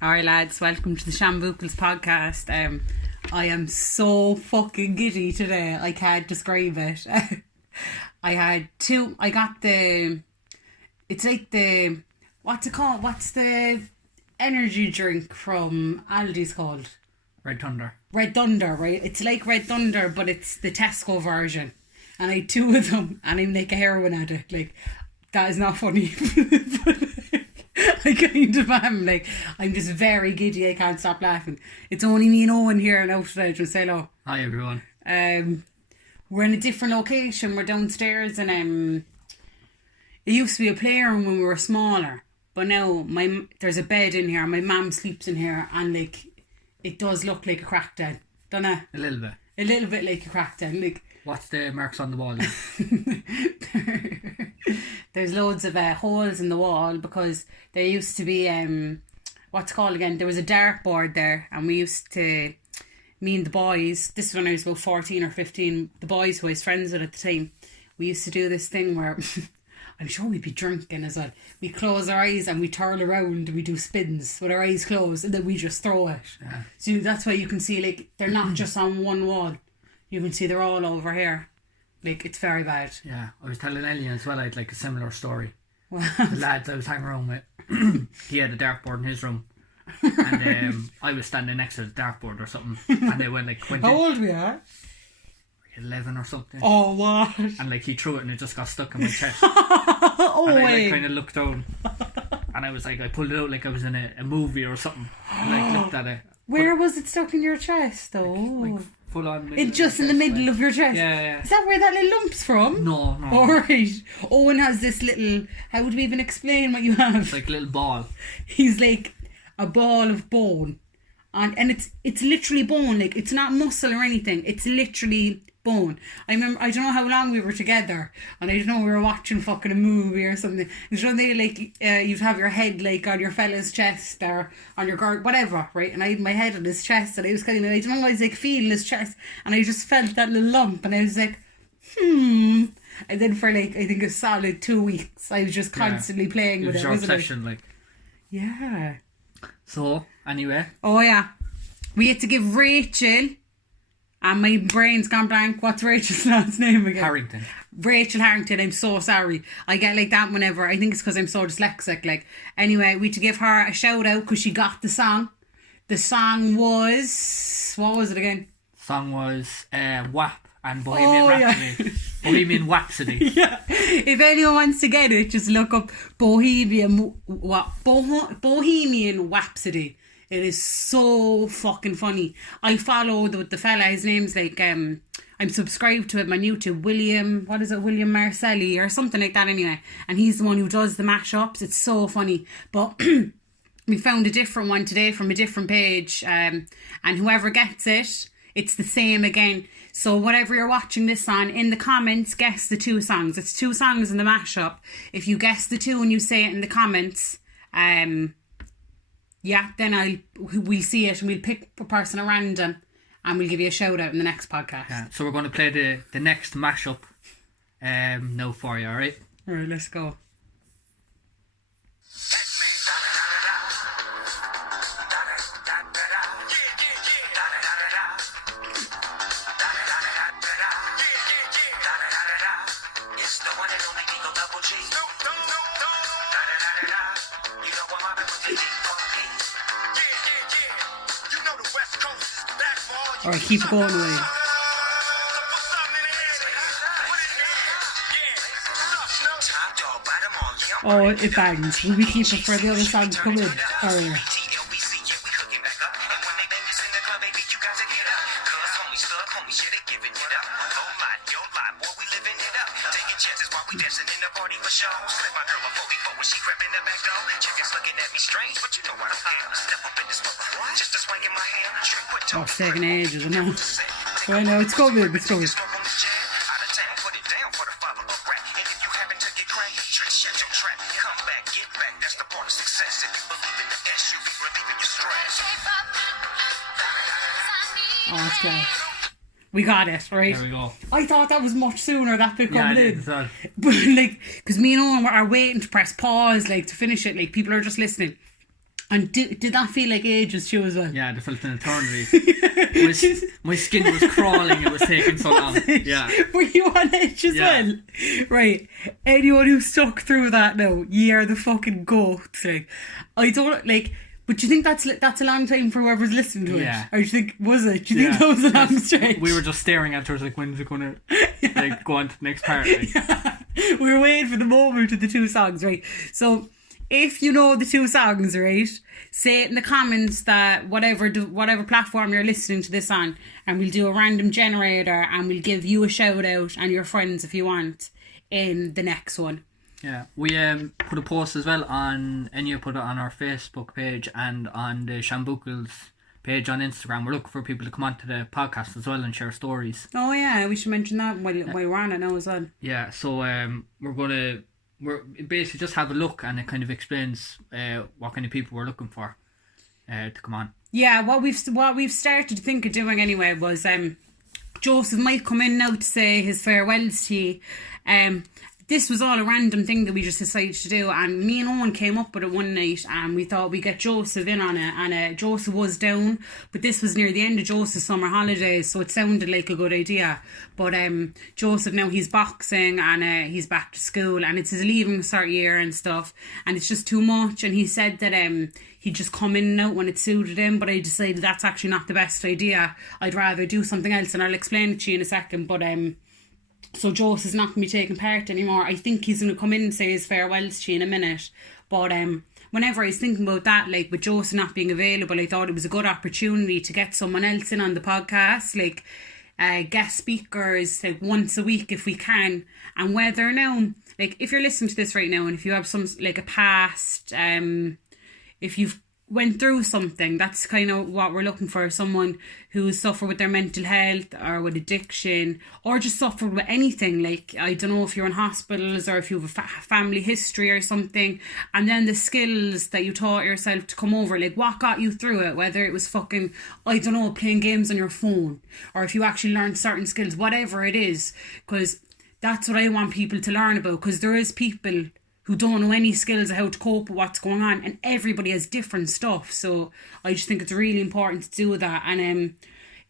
Alright lads, welcome to the Shambookles podcast. I am so fucking giddy today, I can't describe it. I got the, it's like the, what's it called? What's the energy drink from Aldi's called? Red Thunder. Red Thunder, right? It's like Red Thunder, but it's the Tesco version. And I had 2 of them, and I'm like a heroin addict. Like, that is not funny. But, I kind of am. Like, I'm just very giddy. I can't stop laughing. It's only me and Owen here now today. Just say hello. Hi everyone. We're in a different location. We're downstairs, and it used to be a playroom when we were smaller. But now there's a bed in here. My mum sleeps in here, and like it does look like a crack den, don't it? A little bit. A little bit like a crack den. Like, what's the marks on the wall? There's loads of holes in the wall because there used to be what's it called again? There was a dartboard there, and we used to, me and the boys, this is when I was about 14 or 15, the boys who I was friends with at the time, we used to do this thing where I'm sure we'd be drinking as well. We close our eyes and we turn around and we do spins with our eyes closed, and then we just throw it. Yeah. So that's why you can see, like, they're not just on one wall. You can see they're all over here. Like, it's very bad. Yeah, I was telling Ellie as well, I had like a similar story. The lads I was hanging around with, he had a dartboard in his room, and I was standing next to the dartboard or something, and they went like, How old we are? 11 or something. Oh, what? And like he threw it and it just got stuck in my chest. Oh, and I like kind of looked down, and I was like, I pulled it out like I was in a movie or something, and like looked at it. Where was it stuck in your chest though? Like full on. It just in the middle like, of your chest. Yeah. Is that where that little lump's from? No. Alright. Owen has this little. How would we even explain what you have? It's like a little ball. He's like a ball of bone, and it's literally bone. Like, it's not muscle or anything. It's literally bone. I remember, I don't know how long we were together, and I don't know, we were watching fucking a movie or something. And so they like you'd have your head like on your fella's chest or on your guard, whatever, right? And I had my head on his chest, and I was kind of, I don't know, I was like feeling his chest, and I just felt that little lump, and I was like, And then for like, I think a solid 2 weeks, I was just constantly playing with it. It was your obsession, like. Yeah. So anyway. Oh yeah, we had to give Rachel. And my brain's gone blank. What's Rachel's last name again? Harrington. Rachel Harrington. I'm so sorry. I get like that whenever. I think it's because I'm so dyslexic. Like, anyway, we had to give her a shout out because she got the song. The song was, what was it again? Song was WAP and Bohemian Rhapsody. Yeah. Bohemian Rhapsody. Yeah. If anyone wants to get it, just look up Bohemian Rhapsody. It is so fucking funny. I followed the fella, his name's like, I'm subscribed to him on YouTube, William Marcelli or something like that anyway. And he's the one who does the mashups. It's so funny. But we found a different one today from a different page. And whoever gets it, it's the same again. So whatever you're watching this on, in the comments, guess the 2 songs. It's 2 songs in the mashup. If you guess the 2 and you say it in the comments, yeah, then we'll see it and we'll pick a person at random and we'll give you a shout out in the next podcast. Yeah, so we're going to play the next mashup now for you, alright? Alright, let's go. Alright, keep it going away. Oh, it bangs. Will we keep it for the other song to come in? Alright. Oh, it's taking ages, I know. I know, it's coming, it's coming. Oh, it's good. We got it, right? There we go. I thought that was much sooner, that bit coming in. Well. But like, because me and Owen are waiting to press pause, like, to finish it. Like, people are just listening. And did that feel like ages too as well? Yeah, it felt an eternity. my skin was crawling, it was taking so long. Yeah. Were you on edge as well? Right. Anyone who stuck through that now, you are the fucking goats. Like, I don't, like, but do you think that's a long time for whoever's listening to it? Or do you think, was it? Do you think that was a long stretch? We were just staring at her like, when is it going to like, go on to the next part? Like? We were waiting for the moment of the two songs, right? So, if you know the two songs, right, say it in the comments that whatever platform you're listening to this on, and we'll do a random generator and we'll give you a shout out and your friends if you want in the next one. Yeah, we put a post as well on, and you put it on our Facebook page and on the Shambuckles page on Instagram. We're looking for people to come onto the podcast as well and share stories. Oh yeah, we should mention that while we're on it now as well. Yeah, so we're basically just have a look, and it kind of explains what kind of people we're looking for to come on. Yeah, what we've started to think of doing anyway was Joseph might come in now to say his farewells to you. This was all a random thing that we just decided to do, and me and Owen came up with it one night, and we thought we'd get Joseph in on it, and Joseph was down, but this was near the end of Joseph's summer holidays, so it sounded like a good idea. But Joseph now, he's boxing, and he's back to school, and it's his leaving cert year and stuff, and it's just too much, and he said that he'd just come in and out when it suited him, but I decided that's actually not the best idea. I'd rather do something else, and I'll explain it to you in a second. But so Joseph's not going to be taking part anymore. I think he's going to come in and say his farewells to you in a minute. But whenever I was thinking about that, like with Joseph not being available, I thought it was a good opportunity to get someone else in on the podcast, like guest speakers, like once a week if we can. And whether now, like if you're listening to this right now, and if you have some like a past, if you've went through something, that's kind of what we're looking for. Someone who's suffered with their mental health or with addiction, or just suffered with anything, like I don't know if you're in hospitals or if you have a family history or something, and then the skills that you taught yourself to come over, like what got you through it, whether it was fucking, I don't know, playing games on your phone, or if you actually learned certain skills, whatever it is, because that's what I want people to learn about, because there is people who don't know any skills of how to cope with what's going on, and everybody has different stuff. So I just think it's really important to do that, and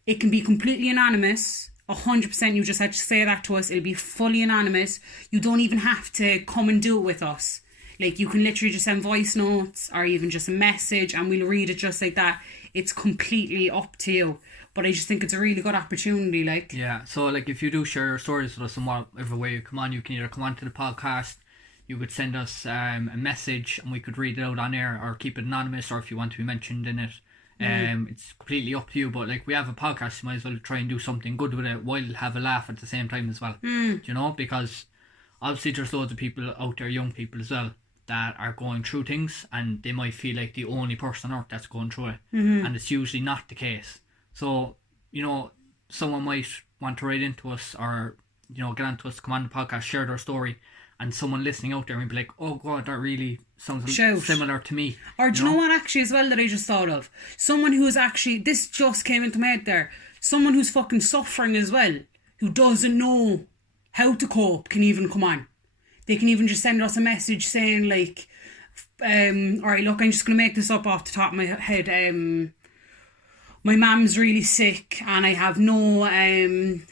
it can be completely anonymous. 100%, you just had to say that to us. It'll be fully anonymous. You don't even have to come and do it with us. Like, you can literally just send voice notes or even just a message, and we'll read it just like that. It's completely up to you. But I just think it's a really good opportunity, like. Yeah, so like if you do share your stories with us in whatever way you come on, you can either come on to the podcast, you could send us a message and we could read it out on air, or keep it anonymous, or if you want to be mentioned in it. It's completely up to you, but like we have a podcast, you might as well try and do something good with it while have a laugh at the same time as well. You know, because obviously there's loads of people out there, young people as well, that are going through things, and they might feel like the only person on earth that's going through it, and it's usually not the case. So, you know, someone might want to write into us, or, you know, get on to us, come on the podcast, share their story, and someone listening out there might be like, oh God, that really sounds similar to me. Or do you know what actually as well that I just thought of? Someone who is actually, this just came into my head there, someone who's fucking suffering as well, who doesn't know how to cope, can even come on. They can even just send us a message saying like, alright, look, I'm just going to make this up off the top of my head. My mum's really sick and I have no,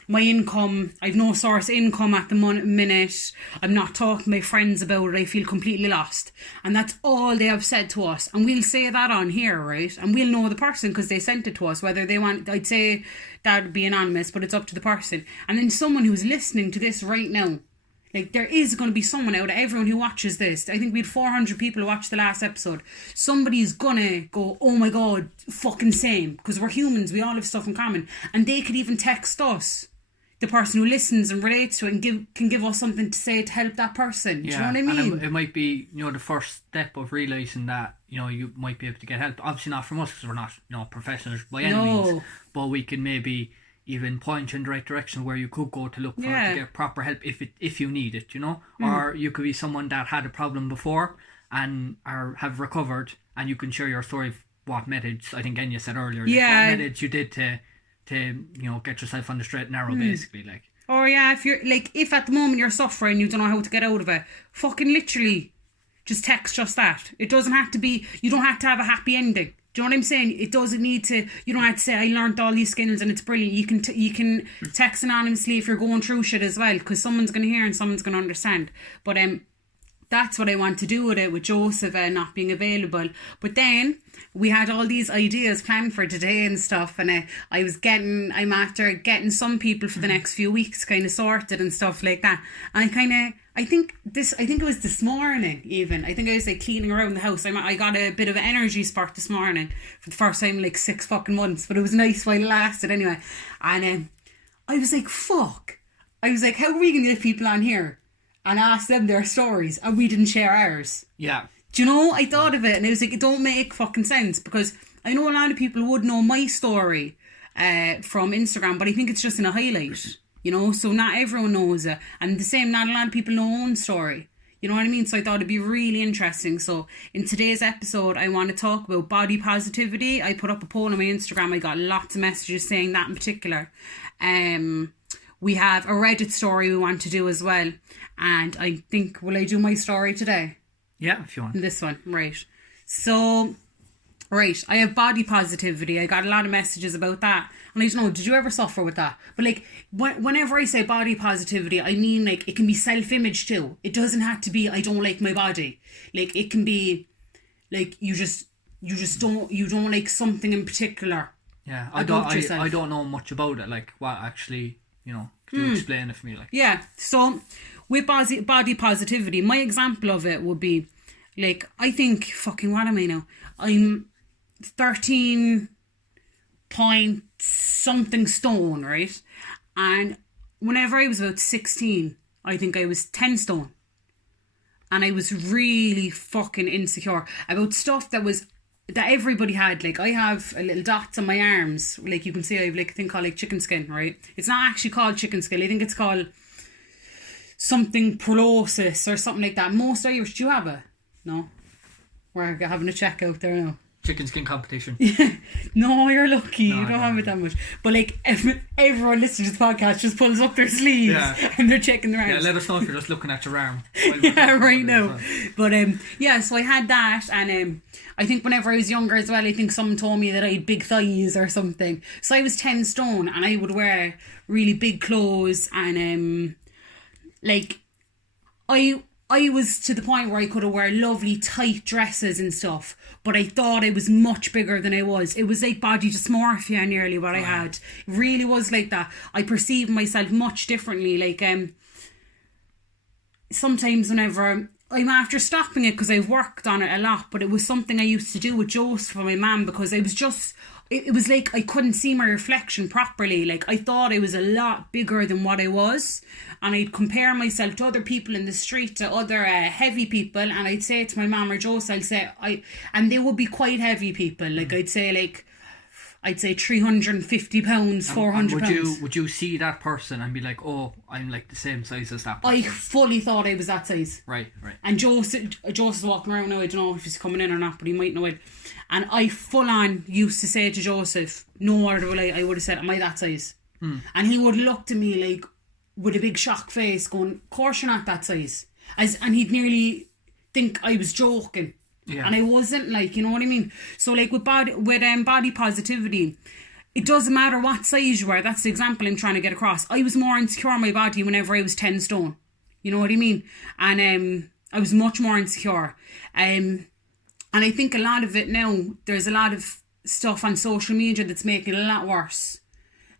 my income, I've no source of income at the minute. I'm not talking to my friends about it. I feel completely lost. And that's all they have said to us. And we'll say that on here, right? And we'll know the person because they sent it to us. Whether they want, I'd say that would be anonymous, but it's up to the person. And then someone who's listening to this right now, like, there is going to be someone out of everyone who watches this. I think we had 400 people who watched the last episode. Somebody's gonna go, oh my God, fucking same. Because we're humans, we all have stuff in common. And they could even text us, the person who listens and relates to it, and can give us something to say to help that person. Do you know what I mean? And it might be, you know, the first step of realising that, you know, you might be able to get help. Obviously not from us, because we're not, you know, professionals by any means. But we can maybe even point you in the right direction where you could go to look for to get proper help if you need it, you know. Or you could be someone that had a problem before and have recovered, and you can share your story of what methods, I think Enya said earlier, like what methods you did to you know, get yourself on the straight and narrow, basically, like. Or if you're like, if at the moment you're suffering, you don't know how to get out of it, fucking literally just text just that. It doesn't have to be, you don't have to have a happy ending. Do you know what I'm saying? It doesn't need to, you don't have to say, I learned all these skills and it's brilliant. You can text anonymously if you're going through shit as well, because someone's going to hear and someone's going to understand. But that's what I want to do with it, with Joseph not being available. But then we had all these ideas planned for today and stuff, and I'm after getting some people for the next few weeks kind of sorted and stuff like that. And I think it was this morning even. I think I was like cleaning around the house. I got a bit of an energy spark this morning for the first time in like 6 fucking months, but it was nice while it lasted anyway. And I was like, fuck. I was like, how are we going to get people on here and ask them their stories and we didn't share ours? Yeah. Do you know, I thought of it and I was like, it don't make fucking sense, because I know a lot of people would know my story from Instagram, but I think it's just in a highlight, you know, so not everyone knows it. And the same, not a lot of people know my own story. You know what I mean? So I thought it'd be really interesting. So in today's episode, I want to talk about body positivity. I put up a poll on my Instagram. I got lots of messages saying that in particular. We have a Reddit story we want to do as well. And I think, will I do my story today? Yeah, if you want. This one, right. So, right, I have body positivity. I got a lot of messages about that. And I don't know, did you ever suffer with that? But like, whenever I say body positivity, I mean like, it can be self-image too. It doesn't have to be, I don't like my body. Like, it can be, like, you don't like something in particular. Yeah, I don't know much about it. Like, what actually, you know, could you explain it for me? Like, yeah, so with body positivity, my example of it would be, like, I think, fucking, what am I now? I'm 13 point something stone, right? And whenever I was about 16, I think I was 10 stone. And I was really fucking insecure about stuff that everybody had. Like, I have a little dots on my arms. Like, you can see I have like a thing called like chicken skin, right? It's not actually called chicken skin. I think it's called something prolosis or something like that. Most Irish, do you have it? No? We're having a check out there now. Chicken skin competition. No, you're lucky. You don't have it that much. But like, everyone listening to the podcast just pulls up their sleeves and they're checking their arms. Yeah, let us know if you're just looking at your arm. Yeah, right now. But yeah, so I had that, and I think whenever I was younger as well, I think someone told me that I had big thighs or something. So I was 10 stone and I would wear really big clothes, and like, I was to the point where I could have wear lovely tight dresses and stuff, but I thought I was much bigger than I was. It was like body dysmorphia nearly what I had. It really was like that. I perceived myself much differently. Like, sometimes whenever I'm after stopping it because I've worked on it a lot, but it was something I used to do with Joseph and my mum, because I was just, it was like I couldn't see my reflection properly. Like, I thought I was a lot bigger than what I was, and I'd compare myself to other people in the street, to other heavy people, and I'd say to my mum or Joseph, I'd say, and they would be quite heavy people. Like, I'd say 350 pounds, 400 pounds. Would you see that person and be like, oh, I'm like the same size as that person? I fully thought I was that size. Right. And Joseph's walking around now. I don't know if he's coming in or not, but he might know it. And I full on used to say to Joseph, no other way, I would have said, am I that size? And he would look at me like, with a big shocked face, going, of course you're not that size. And he'd nearly think I was joking. Yeah. And I wasn't, like, you know what I mean? So like with body positivity, it doesn't matter what size you are. That's the example I'm trying to get across. I was more insecure in my body whenever I was 10 stone. You know what I mean? And I was much more insecure. And I think a lot of it now, there's a lot of stuff on social media that's making it a lot worse.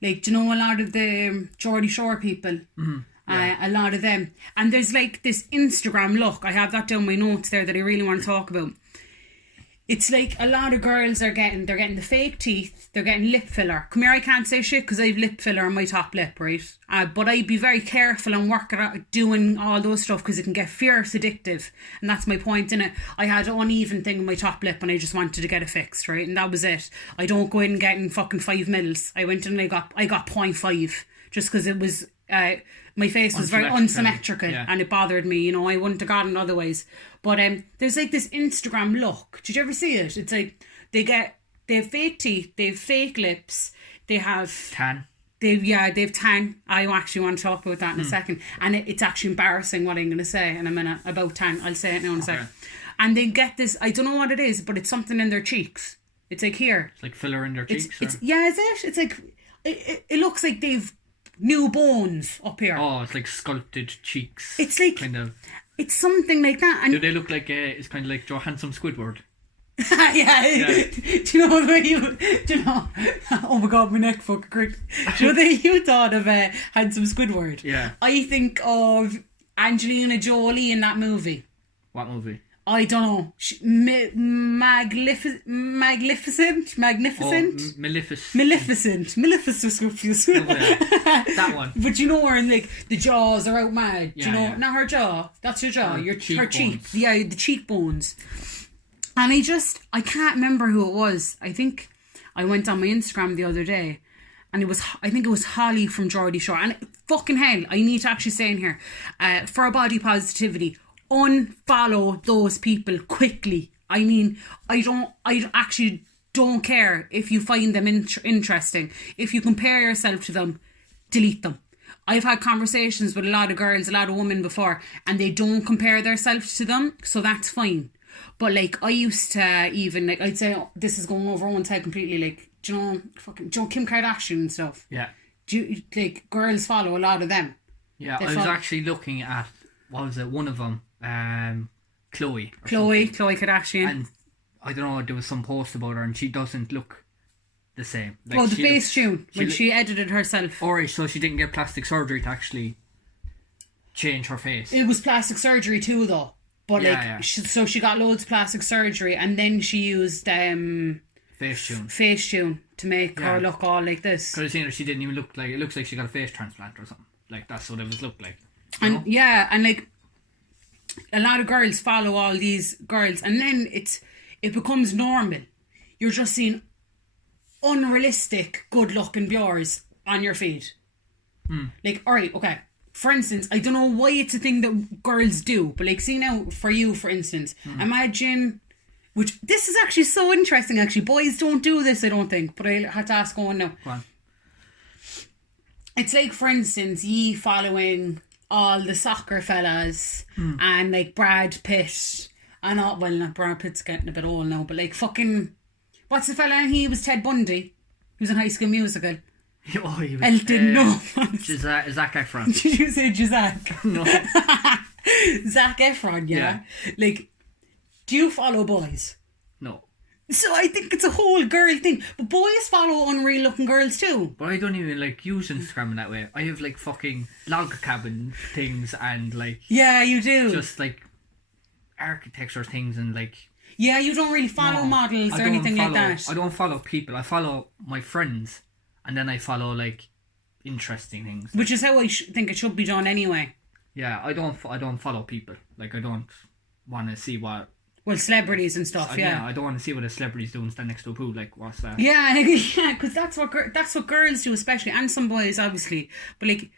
Like, do you know a lot of the Geordie Shore people? Mm-hmm. Yeah. A lot of them. And there's like this Instagram look. I have that down my notes there that I really want to talk about. It's like a lot of girls they're getting the fake teeth, they're getting lip filler. Come here, I can't say shit because I have lip filler on my top lip, right? But I'd be very careful and working out doing all those stuff because it can get fierce addictive. And that's my point in it. I had an uneven thing in my top lip and I just wanted to get it fixed, right? And that was it. I don't go in and getting fucking 5 mils. I went in and I got 0.5 just because it was... my face was very unsymmetrical, yeah. And it bothered me, you know. I wouldn't have gotten it otherwise. But there's like this Instagram look. Did you ever see it? It's like they have fake teeth, they have fake lips, they have tan. they've tan. I actually want to talk about that in a second. And it's actually embarrassing what I'm going to say in a minute about tan. I'll say it now in a second. And they get this, I don't know what it is, but it's something in their cheeks. It's like here. It's like filler in their cheeks? Yeah, is it? It's like, it looks like they've new bones up here. Oh, it's like sculpted cheeks. It's like, kind of. It's something like that. And do they look like, it's kind of like Joe Handsome Squidward? yeah. Do you know what oh my god, my neck fucking cracked. Do you know that you thought of Handsome Squidward? Yeah. I think of Angelina Jolie in that movie. What movie? I don't know. Magnificent. Oh, Maleficent. Oh, yeah. That one. But you know her, and like the jaws are out mad. Yeah, do you know? yeah. Not her jaw. That's her jaw. Her cheeks. Cheekbones. Yeah, the cheekbones. And I can't remember who it was. I think I went on my Instagram the other day, and I think it was Holly from Geordie Shore. And fucking hell, I need to actually say in here, for a body positivity, unfollow those people quickly. I mean, I actually don't care if you find them interesting. If you compare yourself to them, delete them. I've had conversations with a lot of girls, a lot of women before, and they don't compare themselves to them, so that's fine. But like, I used to even, like, I'd say, this is going over one side completely, like, do you know, Kim Kardashian and stuff? Yeah. Like, girls follow a lot of them. Yeah, I was actually looking at, what was it, one of them, Chloe Kardashian. And I don't know, there was some post about her, and she doesn't look the same. Like, the face tune, when she edited herself. Or so she didn't get plastic surgery to actually change her face. It was plastic surgery too, though. But so she got loads of plastic surgery, and then she used Facetune to make her look all like this. Because she didn't even look like, it looks like she got a face transplant or something. Like, that's what it was looked like. And and like, a lot of girls follow all these girls, and then it becomes normal. You're just seeing unrealistic good looking viewers on your feed. Like, alright, okay, for instance, I don't know why it's a thing that girls do, but like, see now, for you, for instance, imagine, which, this is actually so interesting, actually, boys don't do this, I don't think, but I had to ask one now. Go on. It's like, for instance, ye following all the soccer fellas and like Brad Pitt and all, well, not Brad Pitt's getting a bit old now, but like fucking, what's the fella? He was Ted Bundy. He was in High School Musical. Oh, he was, Elton, no. Zac Efron. Did you say Zac? No. Zac Efron, yeah. Like, do you follow boys? No. So I think it's a whole girl thing. But boys follow unreal looking girls too. But I don't even like use Instagram in that way. I have like fucking log cabin things and like... Yeah, you do. Just like architecture things and like... Yeah, you don't really follow models or anything like that. I don't follow people. I follow my friends. And then I follow like interesting things. Which is how I think it should be done anyway. Yeah, I don't follow people. Like, I don't want to see what... Well, celebrities and stuff, yeah. I don't want to see what a celebrity's doing stand next to a pool. Like, what's that? Yeah, because that's what girls do, especially, and some boys, obviously. But like,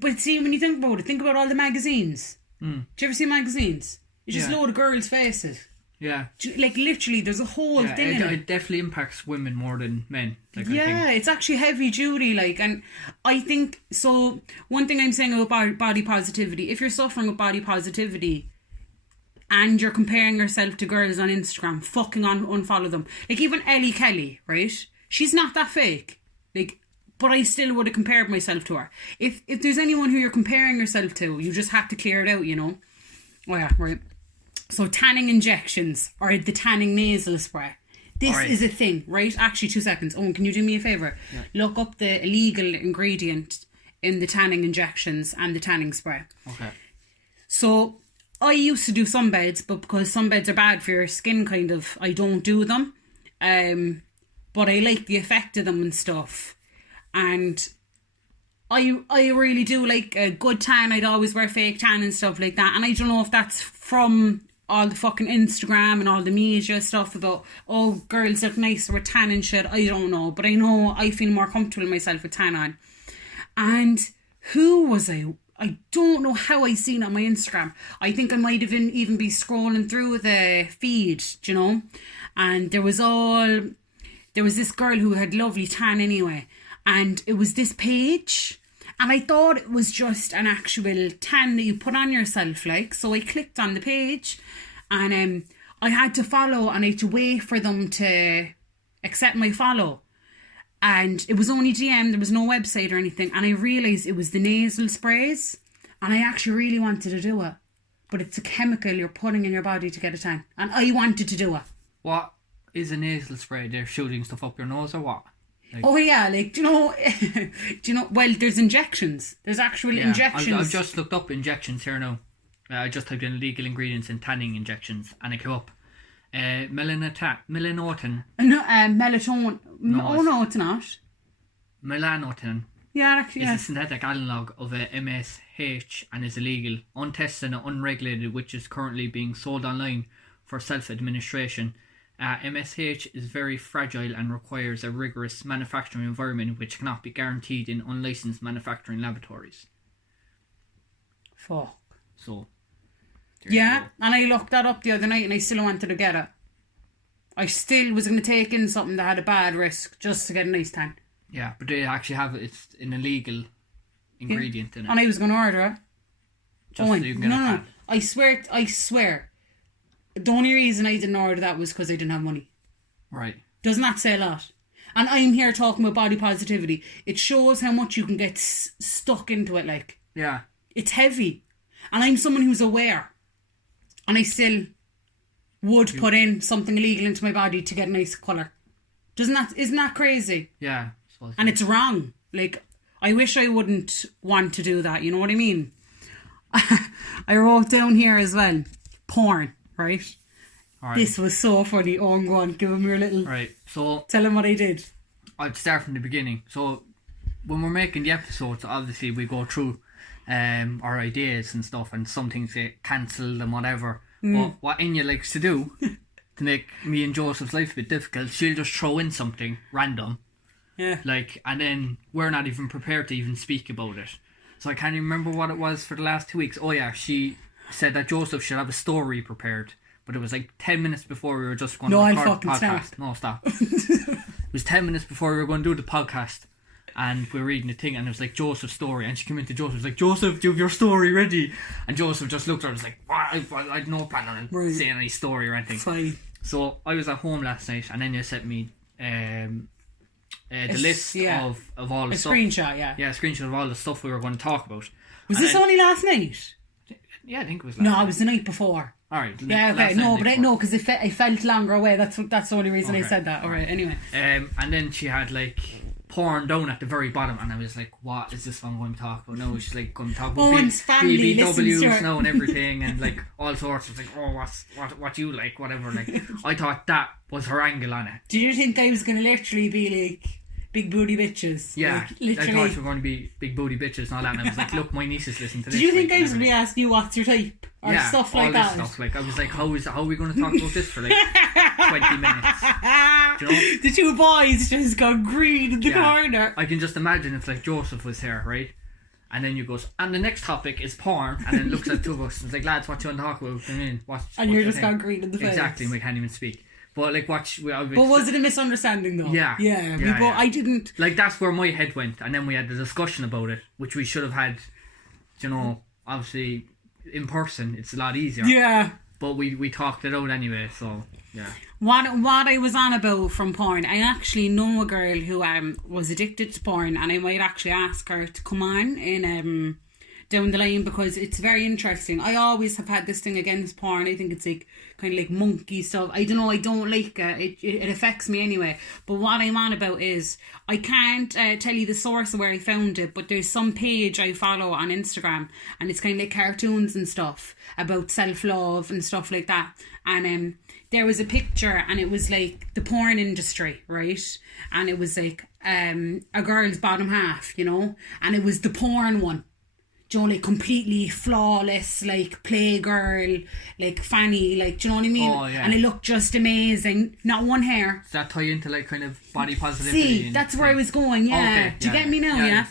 but see, when you think about all the magazines. Do you ever see magazines? It's just a load of girls' faces. Yeah. Like, literally, there's a whole thing in it. It definitely impacts women more than men. Like, it's actually heavy duty, like, and I think, so, one thing I'm saying about body positivity, if you're suffering with body positivity, and you're comparing yourself to girls on Instagram, fucking unfollow them. Like, even Ellie Kelly, right? She's not that fake. Like, but I still would have compared myself to her. If there's anyone who you're comparing yourself to, you just have to clear it out, you know? Oh yeah, right. So tanning injections, or the tanning nasal spray. This is a thing, right? Actually, 2 seconds. Owen, can you do me a favour? Yeah. Look up the illegal ingredient in the tanning injections and the tanning spray. Okay. So, I used to do sunbeds, but because sunbeds are bad for your skin, kind of, I don't do them. But I like the effect of them and stuff. And I really do like a good tan. I'd always wear fake tan and stuff like that. And I don't know if that's from all the fucking Instagram and all the media stuff about, oh, girls look nicer with tan and shit. I don't know. But I know I feel more comfortable myself with tan on. And who was I? I don't know how I seen it on my Instagram. I think I might have even be scrolling through the feed, you know. And there was this girl who had lovely tan anyway. and it was this page, and I thought it was just an actual tan that you put on yourself, like. So I clicked on the page, and I had to follow, and I had to wait for them to accept my follow. And it was only DM, there was no website or anything, and I realised it was the nasal sprays, and I actually really wanted to do it. But it's a chemical you're putting in your body to get a tan, and I wanted to do it. What is a nasal spray? They're shooting stuff up your nose or what? Like, oh yeah, like, do you know, well, there's injections. There's actual injections. I've just looked up injections here now. I just typed in illegal ingredients in tanning injections, and it came up. Melanotan. No, melatonin. No, it's not. Melanotan. Yeah, actually, is a synthetic analogue of a MSH and is illegal, untested and unregulated, which is currently being sold online for self-administration. MSH is very fragile and requires a rigorous manufacturing environment which cannot be guaranteed in unlicensed manufacturing laboratories. Fuck. So, yeah, and I looked that up the other night and I still wanted to get it. I still was going to take in something that had a bad risk just to get a nice tan. Yeah, but they actually have it's an illegal ingredient in it. And I was going to order it. Just so you can get a tan. I swear. The only reason I didn't order that was because I didn't have money. Right. Doesn't that say a lot? And I'm here talking about body positivity. It shows how much you can get stuck into it, like. Yeah. It's heavy. And I'm someone who's aware. And I still would put in something illegal into my body to get a nice colour. Isn't that crazy? Yeah. And it's wrong. Like, I wish I wouldn't want to do that, you know what I mean? I wrote down here as well, porn, right? Right. This was so funny. Oh, go on, give him your little... Right, so... Tell him what I did. I'd start from the beginning. So, when we're making the episodes, obviously we go through our ideas and stuff, and some things get cancelled and whatever. But what Enya likes to do, to make me and Joseph's life a bit difficult, she'll just throw in something random. Yeah. Like, and then we're not even prepared to even speak about it. So I can't even remember what it was for the last 2 weeks. Oh yeah, she said that Joseph should have a story prepared. But it was like 10 minutes before we were just going to record the podcast. Start. No, stop. It was 10 minutes before we were going to do the podcast. And we were reading the thing, and it was like Joseph's story. And she came into Joseph, was like, Joseph, do you have your story ready? And Joseph just looked at her and was like, what? I had no plan on saying any story or anything. Fine. So I was at home last night, and then you sent me the list of all the stuff. A screenshot, yeah. Yeah, a screenshot of all the stuff we were going to talk about. Was this only last night? Yeah, I think it was last night. No, it was the night before. Alright. Yeah, okay. No, because I felt longer away. That's the only reason I said that. Alright, anyway. And then she had like porn down at the very bottom, and I was like, what is this one going to talk about? No, she's like going to talk about BBWs now and everything, and like all sorts of like, what you like, whatever. Like, I thought that was her angle on it. Do you think I was going to literally be like big booty bitches? Yeah, like, literally. I thought you were going to be big booty bitches and all that, and I was like, look, my nieces listen to this. Did you think I was going to be asking you what's your type? Or stuff like that? Stuff. Like, I was like, how are we going to talk about this for like 20 minutes? Do you know? The two boys just got green in the corner. I can just imagine if like Joseph was here, right? And then you goes, and the next topic is porn, and then looks at the two of us and is like, lads, what you want to talk about? I mean, and you're just got green in the face. Exactly, and we can't even speak. But like, but was it a misunderstanding though? Yeah. I didn't. Like, that's where my head went, and then we had the discussion about it, which we should have had. You know, obviously in person, it's a lot easier. Yeah. But we talked it out anyway, so yeah. What I was on about from porn, I actually know a girl who was addicted to porn, and I might actually ask her to come on in down the line, because it's very interesting. I always have had this thing against porn. I think it's like kind of like monkey stuff. I don't know, I don't like it. It affects me anyway. But what I'm on about is, I can't tell you the source of where I found it, but there's some page I follow on Instagram, and it's kind of like cartoons and stuff about self-love and stuff like that. And there was a picture, and it was like the porn industry, right? And it was like a girl's bottom half, you know, and it was the porn one. You know, like completely flawless, like playgirl, like fanny, like, do you know what I mean? Oh, yeah. And it looked just amazing. Not one hair. Does that tie into like kind of body positivity? See, that's where I was going, yeah. Okay. Do you get me now, yeah?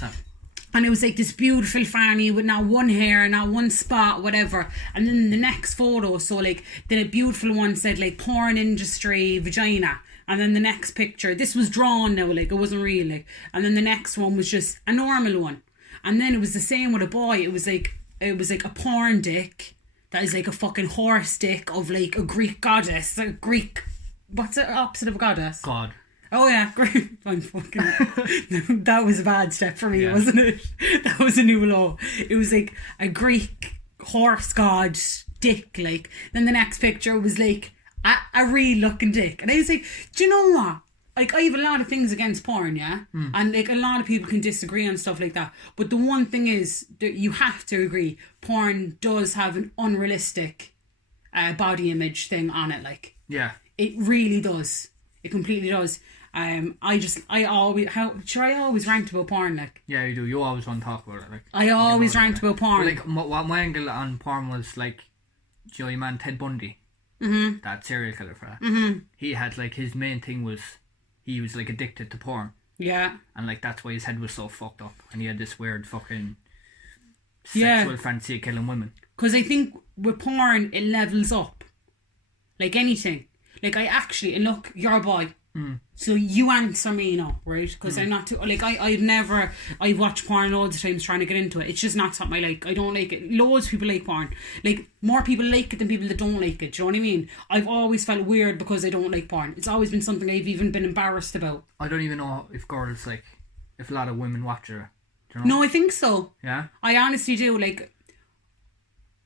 And it was like this beautiful fanny with not one hair, not one spot, whatever. And then the next photo, so like, then a beautiful one said like porn industry vagina. And then the next picture, this was drawn now, like, it wasn't real, like. And then the next one was just a normal one. And then it was the same with a boy. It was like a porn dick that is like a fucking horse dick of like a Greek goddess. A Greek, what's the opposite of a goddess? God. Oh yeah, great. I'm fucking. That was a bad step for me, Yeah. wasn't it? That was a new low. It was like a Greek horse god dick. Like, then the next picture was like a real looking dick, and I was like, do you know what? Like, I have a lot of things against porn, yeah, and like a lot of people can disagree on stuff like that. But the one thing is that you have to agree, porn does have an unrealistic body image thing on it. Like, Yeah. it really does. It completely does. I always rant about porn, like. Yeah, you do. You always want to talk about it, like. I always rant about porn. Like, what my angle on porn was, like, do you know your man Ted Bundy? Mm-hmm. That serial killer fella. Mm-hmm. He had, like, his main thing was, he was, like, addicted to porn. Yeah. And, like, that's why his head was so fucked up. And he had this weird fucking Yeah. sexual fantasy of killing women. Because I think with porn, it levels up. Like anything. Like, and look, you're a boy. So you answer me, right? Because I'm not too, like, I've watched porn loads of times trying to get into it. It's just not something I like. I don't like it. Loads of people like porn. Like, more people like it than people that don't like it. Do you know what I mean? I've always felt weird because I don't like porn. It's always been something I've even been embarrassed about. I don't even know if girls, like, if a lot of women watch it. Do you know? No, I think so. Yeah? I honestly do. Like,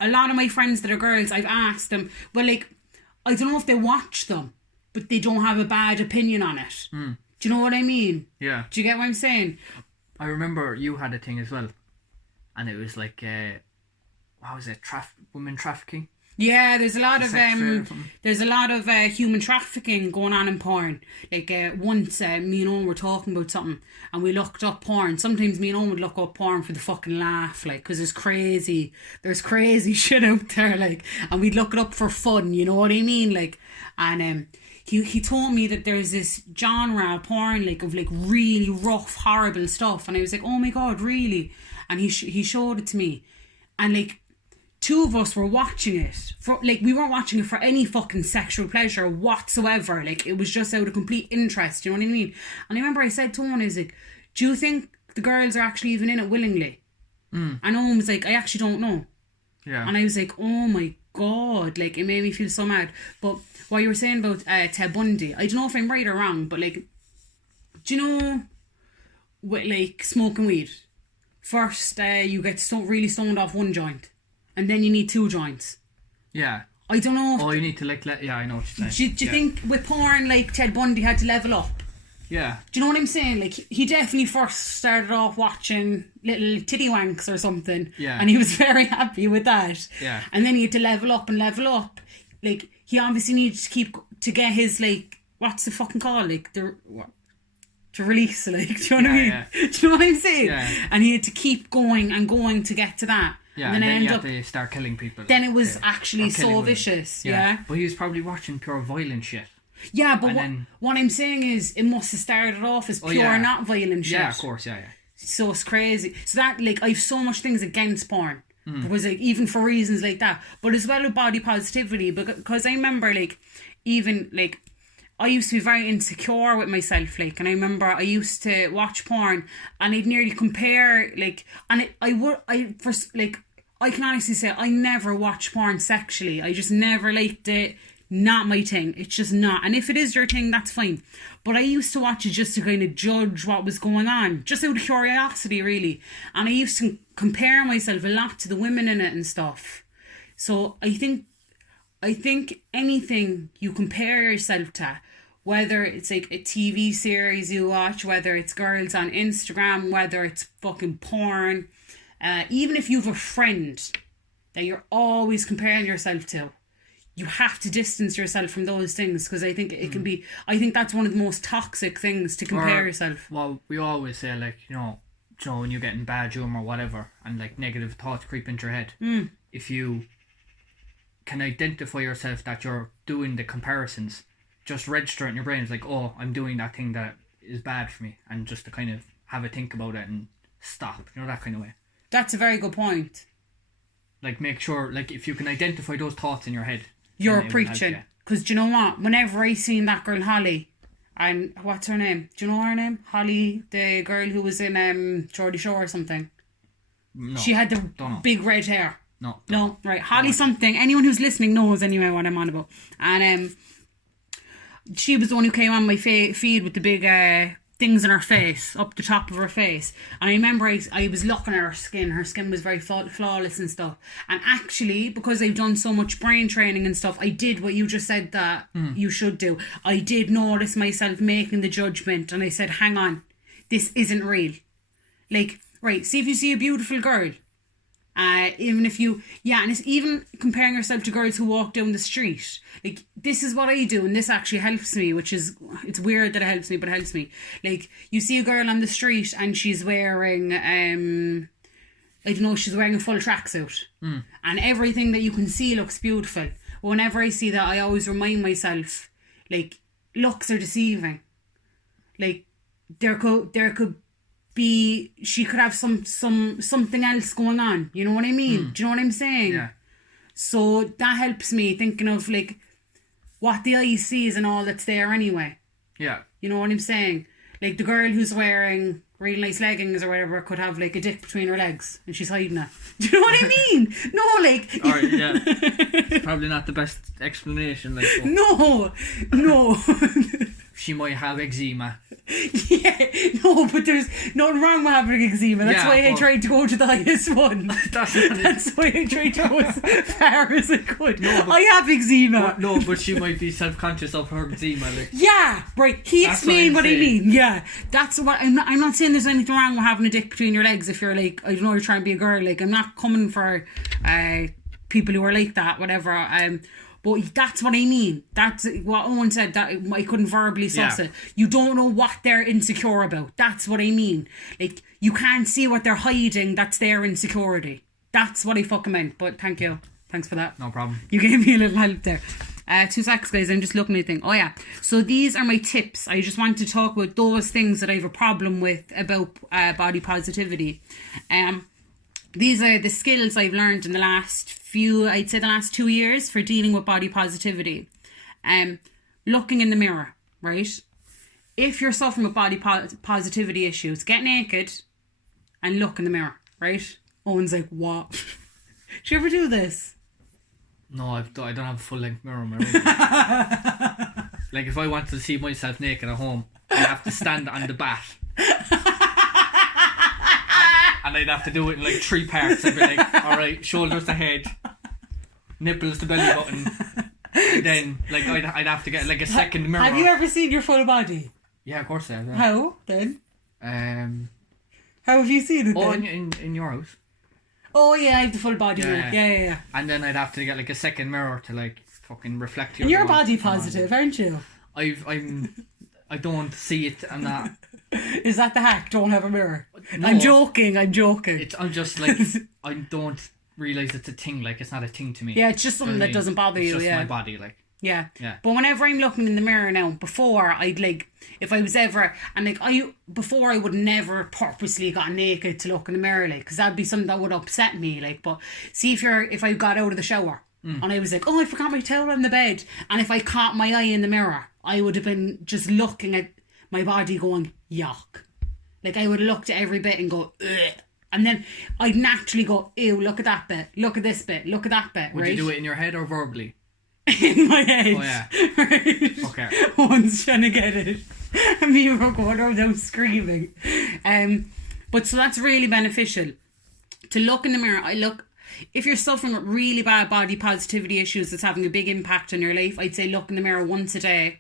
a lot of my friends that are girls, I've asked them, well, like, I don't know if they watch them, but they don't have a bad opinion on it. Do you know what I mean? Yeah. Do you get what I'm saying? I remember you had a thing as well. And it was like, what was it? Women trafficking? Yeah, there's a lot of Sex trade or something. human trafficking going on in porn. Like, once me and Owen were talking about something and we looked up porn. Sometimes me and Owen would look up porn for the fucking laugh, like, because there's crazy shit out there, like, and we'd look it up for fun, you know what I mean? Like, and he told me that there's this genre of porn, like, of like really rough, horrible stuff, and I was like, oh my god, really? And he showed it to me, and like, two of us were watching it for, like, we weren't watching it for any fucking sexual pleasure whatsoever. Like, it was just out of complete interest, you know what I mean? And I remember I said to Owen, I was like, do you think the girls are actually even in it willingly? And Owen was like, I actually don't know. Yeah. And I was like, oh my god, like, it made me feel so mad. But what you were saying about Ted Bundy, I don't know if I'm right or wrong, but like, do you know, with like smoking weed, first you get really stoned off one joint, and then you need 2 joints. Yeah. I don't know if... Oh, you need to, like, yeah, I know what you're saying. Do you think with porn, like, Ted Bundy had to level up? Yeah. Do you know what I'm saying? Like, he definitely first started off watching little titty wanks or something. Yeah. And he was very happy with that. Yeah. And then he had to level up. Like, he obviously needed to get his, like, what's the fucking call? Like, to release, like, do you know what I mean? Yeah. Do you know what I'm saying? Yeah. And he had to keep going and going to get to that. Yeah, and then you have to start killing people. Then it was actually Or killing so women. vicious, yeah. But he was probably watching pure violent shit. Yeah, but And what I'm saying is, it must have started off as pure, yeah. not violent shit. Yeah, of course, yeah. So it's crazy. So that, like, I've so much things against porn. Because, like, even for reasons like that. But as well with body positivity, because I remember, like, even, like, I used to be very insecure with myself, like, and I remember I used to watch porn and I'd nearly compare, like, and I can honestly say I never watched porn sexually. I just never liked it. Not my thing. It's just not. And if it is your thing, that's fine. But I used to watch it just to kind of judge what was going on. Just out of curiosity, really. And I used to compare myself a lot to the women in it and stuff. So I think anything you compare yourself to, whether it's like a TV series you watch, whether it's girls on Instagram, whether it's fucking porn, even if you have a friend that you're always comparing yourself to, you have to distance yourself from those things, because I think it can be, I think that's one of the most toxic things, to compare yourself. Well, we always say, like, you know, when you're getting bad humour or whatever, and like negative thoughts creep into your head, if you can identify yourself that you're doing the comparisons, just register it in your brain. It's like, oh, I'm doing that thing that is bad for me, and just to kind of have a think about it and stop, you know, that kind of way. That's a very good point. Like, make sure, like, if you can identify those thoughts in your head, You're preaching. Because do you know what? Whenever I seen that girl Holly, And what's her name? Do you know her name? Holly, the girl who was in Geordie Shore or something. No. She had the Don't know. big red hair. No. No, right. Holly something. Anyone who's listening knows anyway what I'm on about. And she was the one who came on my feed with the big things in her face, up the top of her face. And I remember I was looking at her skin. Her skin was very flawless and stuff. And actually, because I've done so much brain training and stuff, I did what you just said that you should do. I did notice myself making the judgment, and I said, hang on, this isn't real. Like, right, see if you see a beautiful girl, even if you, and it's even comparing yourself to girls who walk down the street. Like, this is what I do, and this actually helps me, it's weird that it helps me, but it helps me. Like, you see a girl on the street and she's wearing, I don't know, she's wearing a full tracksuit. And everything that you can see looks beautiful. Whenever I see that, I always remind myself, like, looks are deceiving. Like, there could be, she could have something else going on. You know what I mean? Do you know what I'm saying? Yeah. So that helps me thinking of like what the eye sees and all that's there anyway. Yeah. You know what I'm saying? Like the girl who's wearing really nice leggings or whatever could have like a dick between her legs and she's hiding it. Do you know what I mean? No, like... Alright, yeah. Probably not the best explanation. Like, No. She might have eczema. Yeah, no, but there's nothing wrong with having eczema. That's why I tried to go to the highest one. That's why I tried to go as far as I could. No, I have eczema. But she might be self-conscious of her eczema. Like. Yeah, right. He explained what I mean. Yeah, that's what I'm not saying there's anything wrong with having a dick between your legs if you're like, I don't know, you're trying to be a girl. Like, I'm not coming for people who are like that, whatever. But that's what I mean. That's what Owen said, that I couldn't verbally suss it. You don't know what they're insecure about. That's what I mean. Like, you can't see what they're hiding. That's their insecurity. That's what I fucking meant. But thank you. Thanks for that. No problem. You gave me a little help there. 2 seconds, guys. I'm just looking at the thing. Oh, yeah. So these are my tips. I just want to talk about those things that I have a problem with about body positivity. These are the skills I've learned in the last I'd say the last 2 years for dealing with body positivity. Looking in the mirror, right? If you're suffering with body positivity issues, get naked and look in the mirror, right? Owen's like, what? Do you ever do this? No, I don't have a full-length mirror in my room. Like, if I want to see myself naked at home, I have to stand on the bat. And I'd have to do it in like 3 parts. I'd be like, alright, shoulders to head, nipples to belly button, and then like I'd have to get like a second mirror. Have you ever seen your full body? Yeah, of course I have. Yeah. How then? How have you seen it? Oh, then? in your house. Oh yeah, I have the full body mirror. Yeah. And then I'd have to get like a second mirror to like fucking reflect your. And you're body positive, aren't you? I don't see it. I'm not. Is that the hack? Don't have a mirror. No, I'm joking. I'm just like, I don't realise it's a thing. Like, it's not a thing to me. Yeah, it's just something that doesn't bother you. It's just yeah, my body. Like. Yeah. Yeah. But whenever I'm looking in the mirror now, before I'd like, if I was ever, and like before I would never purposely got naked to look in the mirror, like, because that'd be something that would upset me. Like, but see if I got out of the shower and I was like, oh, I forgot my towel in the bed, and if I caught my eye in the mirror, I would have been just looking at my body going, yuck. Like, I would have looked at every bit and go, ugh. And then I'd naturally go, ew, look at that bit, look at this bit, look at that bit, Would you do it in your head or verbally? In my head. Oh, yeah. Right? Okay. One's trying to get it. And me were going around screaming. But so that's really beneficial. To look in the mirror, if you're suffering with really bad body positivity issues that's having a big impact on your life, I'd say look in the mirror once a day.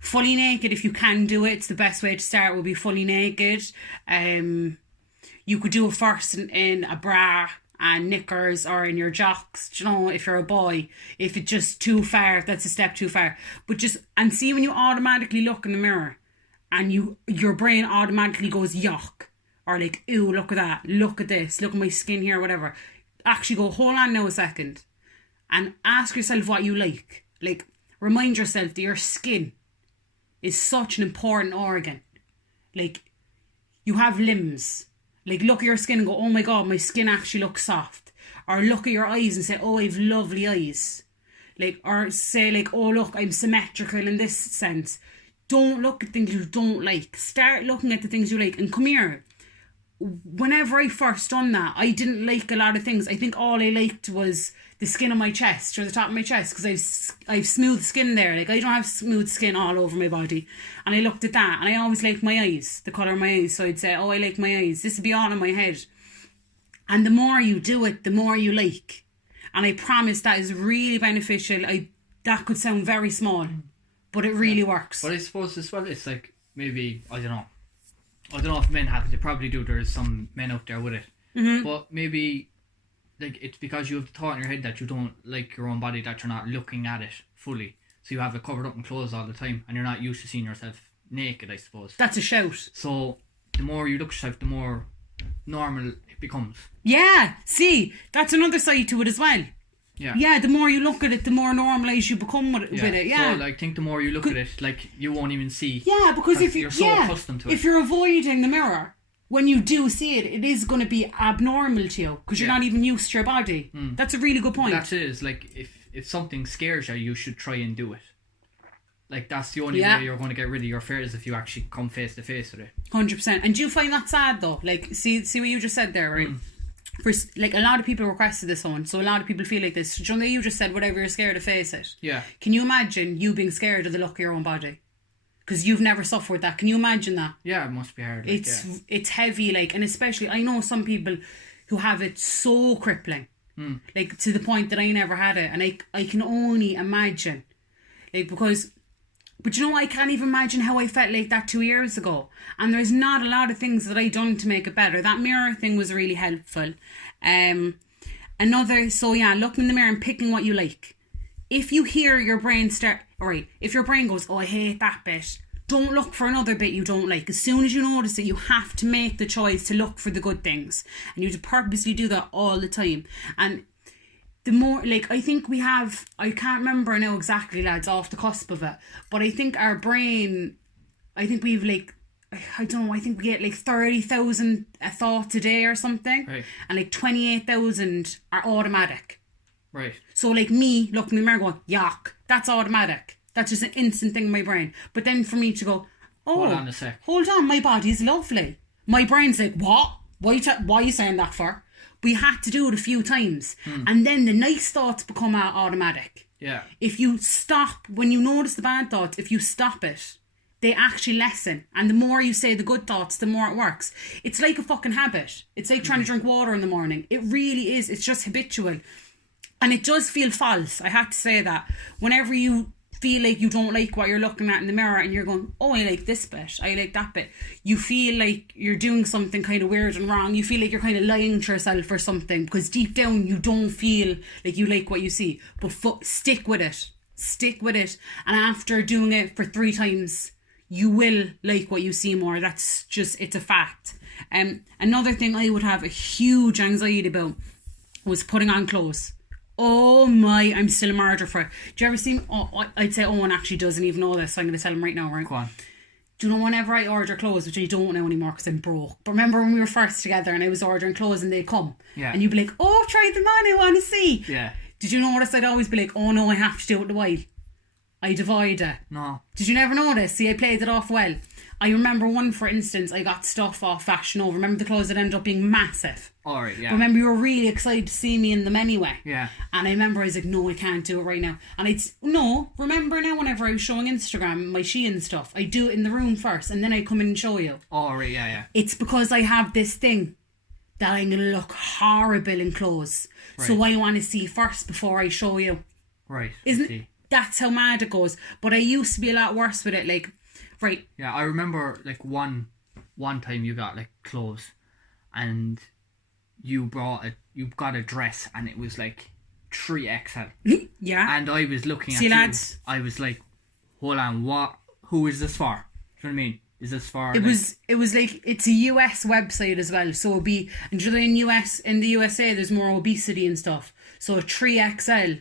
Fully naked, if you can do it, it's the best way to start, would be fully naked. You could do it first in a bra and knickers or in your jocks, you know, if you're a boy. If it's just too far, that's a step too far. But and see when you automatically look in the mirror and your brain automatically goes yuck, or like, ew, look at that, look at this, look at my skin here, whatever. Actually go, hold on now a second and ask yourself what you like. Like, remind yourself that your skin is such an important organ. Like, you have limbs. Like, look at your skin and go, oh my God, my skin actually looks soft. Or look at your eyes and say, oh, I have lovely eyes. Like, or say like, oh look, I'm symmetrical in this sense. don't look at things you don't like. Start looking at the things you like. And come here. Whenever I first done that, I didn't like a lot of things. I think all I liked was the skin on my chest, or the top of my chest, because I've smooth skin there. Like, I don't have smooth skin all over my body. And I looked at that, and I always liked my eyes, the colour of my eyes. So I'd say, oh, I like my eyes. This would be all in my head. And the more you do it, the more you like. And I promise that is really beneficial. That could sound very small, but it really works. But I suppose as well, it's like, maybe, I don't know if men have it. They probably do. There's some men out there with it. Mm-hmm. But maybe, like, it's because you have the thought in your head that you don't like your own body, that you're not looking at it fully. So you have it covered up in clothes all the time, and you're not used to seeing yourself naked, I suppose. That's a shout. So the more you look at yourself, the more normal it becomes. Yeah, see, that's another side to it as well. Yeah, the more you look at it, the more normalised you become with it. Yeah. So, like, think the more you look at it, like, you won't even see. Yeah, because if you're so accustomed to it. If you're avoiding the mirror, when you do see it, it is going to be abnormal to you because you're not even used to your body. That's a really good point. That is, like, if something scares you, you should try and do it. Like, that's the only way you're going to get rid of your fears, if you actually come face to face with it. 100%. And do you find that sad though? Like, see what you just said there, right? For, like, a lot of people requested this one, so a lot of people feel like this. John, you just said whatever you're scared to face it. Yeah. Can you imagine you being scared of the look of your own body? Because you've never suffered that. Can you imagine that? Yeah, it must be hard. Like, it's heavy, like, and especially I know some people who have it so crippling, like, to the point that I never had it, and I can only imagine, like, because. But you know, I can't even imagine how I felt like that 2 years ago. And there's not a lot of things that I done to make it better. That mirror thing was really helpful. Looking in the mirror and picking what you like. If you hear your brain if your brain goes, oh, I hate that bit, don't look for another bit you don't like. As soon as you notice it, you have to make the choice to look for the good things. And you have to purposely do that all the time. And the more, like, I think we have, I can't remember now exactly, lads, off the cusp of it, but I think our brain, I think we've, like, I don't know, I think we get like 30,000 thoughts a day or something, right. And like 28,000 are automatic. Right. So, like, me looking in the mirror going, yuck, that's automatic. That's just an instant thing in my brain. But then for me to go, oh, hold on a sec. Hold on, my body's lovely. My brain's like, what? Why are you saying that for? We had to do it a few times. And then the nice thoughts become automatic. Yeah. If you stop, when you notice the bad thoughts, if you stop it, they actually lessen. And the more you say the good thoughts, the more it works. It's like a fucking habit. It's like trying to drink water in the morning. It really is. It's just habitual. And it does feel false. I have to say that. Whenever you feel like you don't like what you're looking at in the mirror and you're going, oh, I like this bit, I like that bit, you feel like you're doing something kind of weird and wrong. You feel like you're kind of lying to yourself or something, because deep down you don't feel like you like what you see. But stick with it, and after doing it for 3 times you will like what you see more. That's just, it's a fact. Another thing I would have a huge anxiety about was putting on clothes. Oh my, I'm still a murderer for it. Do you ever see, I'd say Owen actually doesn't even know this, so I'm going to tell him right now, right? Go on. Do you know, whenever I order clothes, which I don't know anymore because I'm broke, but remember when we were first together and I was ordering clothes and they'd come, and you'd be like, oh, try them on, I want to see. Yeah. Did you notice I'd always be like, oh no, I have to do it in a while? I divide it. No. Did you never notice? See, I played it off well. I remember one, for instance, I got stuff off Fashion Over. Remember the clothes that ended up being massive? Alright, yeah. Remember you were really excited to see me in them anyway? Yeah. And I remember I was like, no, I can't do it right now. And remember now whenever I was showing Instagram my Shein stuff, I do it in the room first and then I come in and show you. Alright, yeah. It's because I have this thing that I'm going to look horrible in clothes. Right. So I want to see first before I show you. Right. Isn't it? That's how mad it goes. But I used to be a lot worse with it, like, right. Yeah, I remember, like, one time you got, like, clothes and you got a dress and it was like 3XL. Yeah. And I was looking at lads, I was like, hold on, who is this for? Do you know what I mean? Is this for? It was like, it's a US website as well, so it'd be, and you know, in the USA there's more obesity and stuff, so 3XL.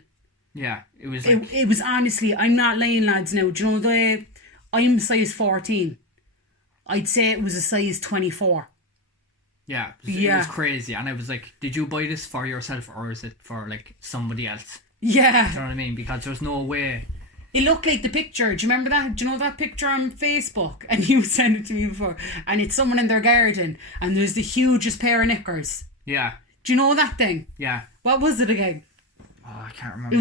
Yeah, it was like, it was, honestly, I'm not lying, lads. Now, do you know, I'm size 14. I'd say it was a size 24. Yeah, it was crazy. And I was like, did you buy this for yourself or is it for, like, somebody else? Yeah. Do you know what I mean? Because there's no way It looked like the picture. Do you remember that? Do you know that picture on Facebook? And you sent it to me before. And it's someone in their garden, and there's the hugest pair of knickers. Yeah. Do you know that thing? Yeah. What was it again? Oh, I can't remember. It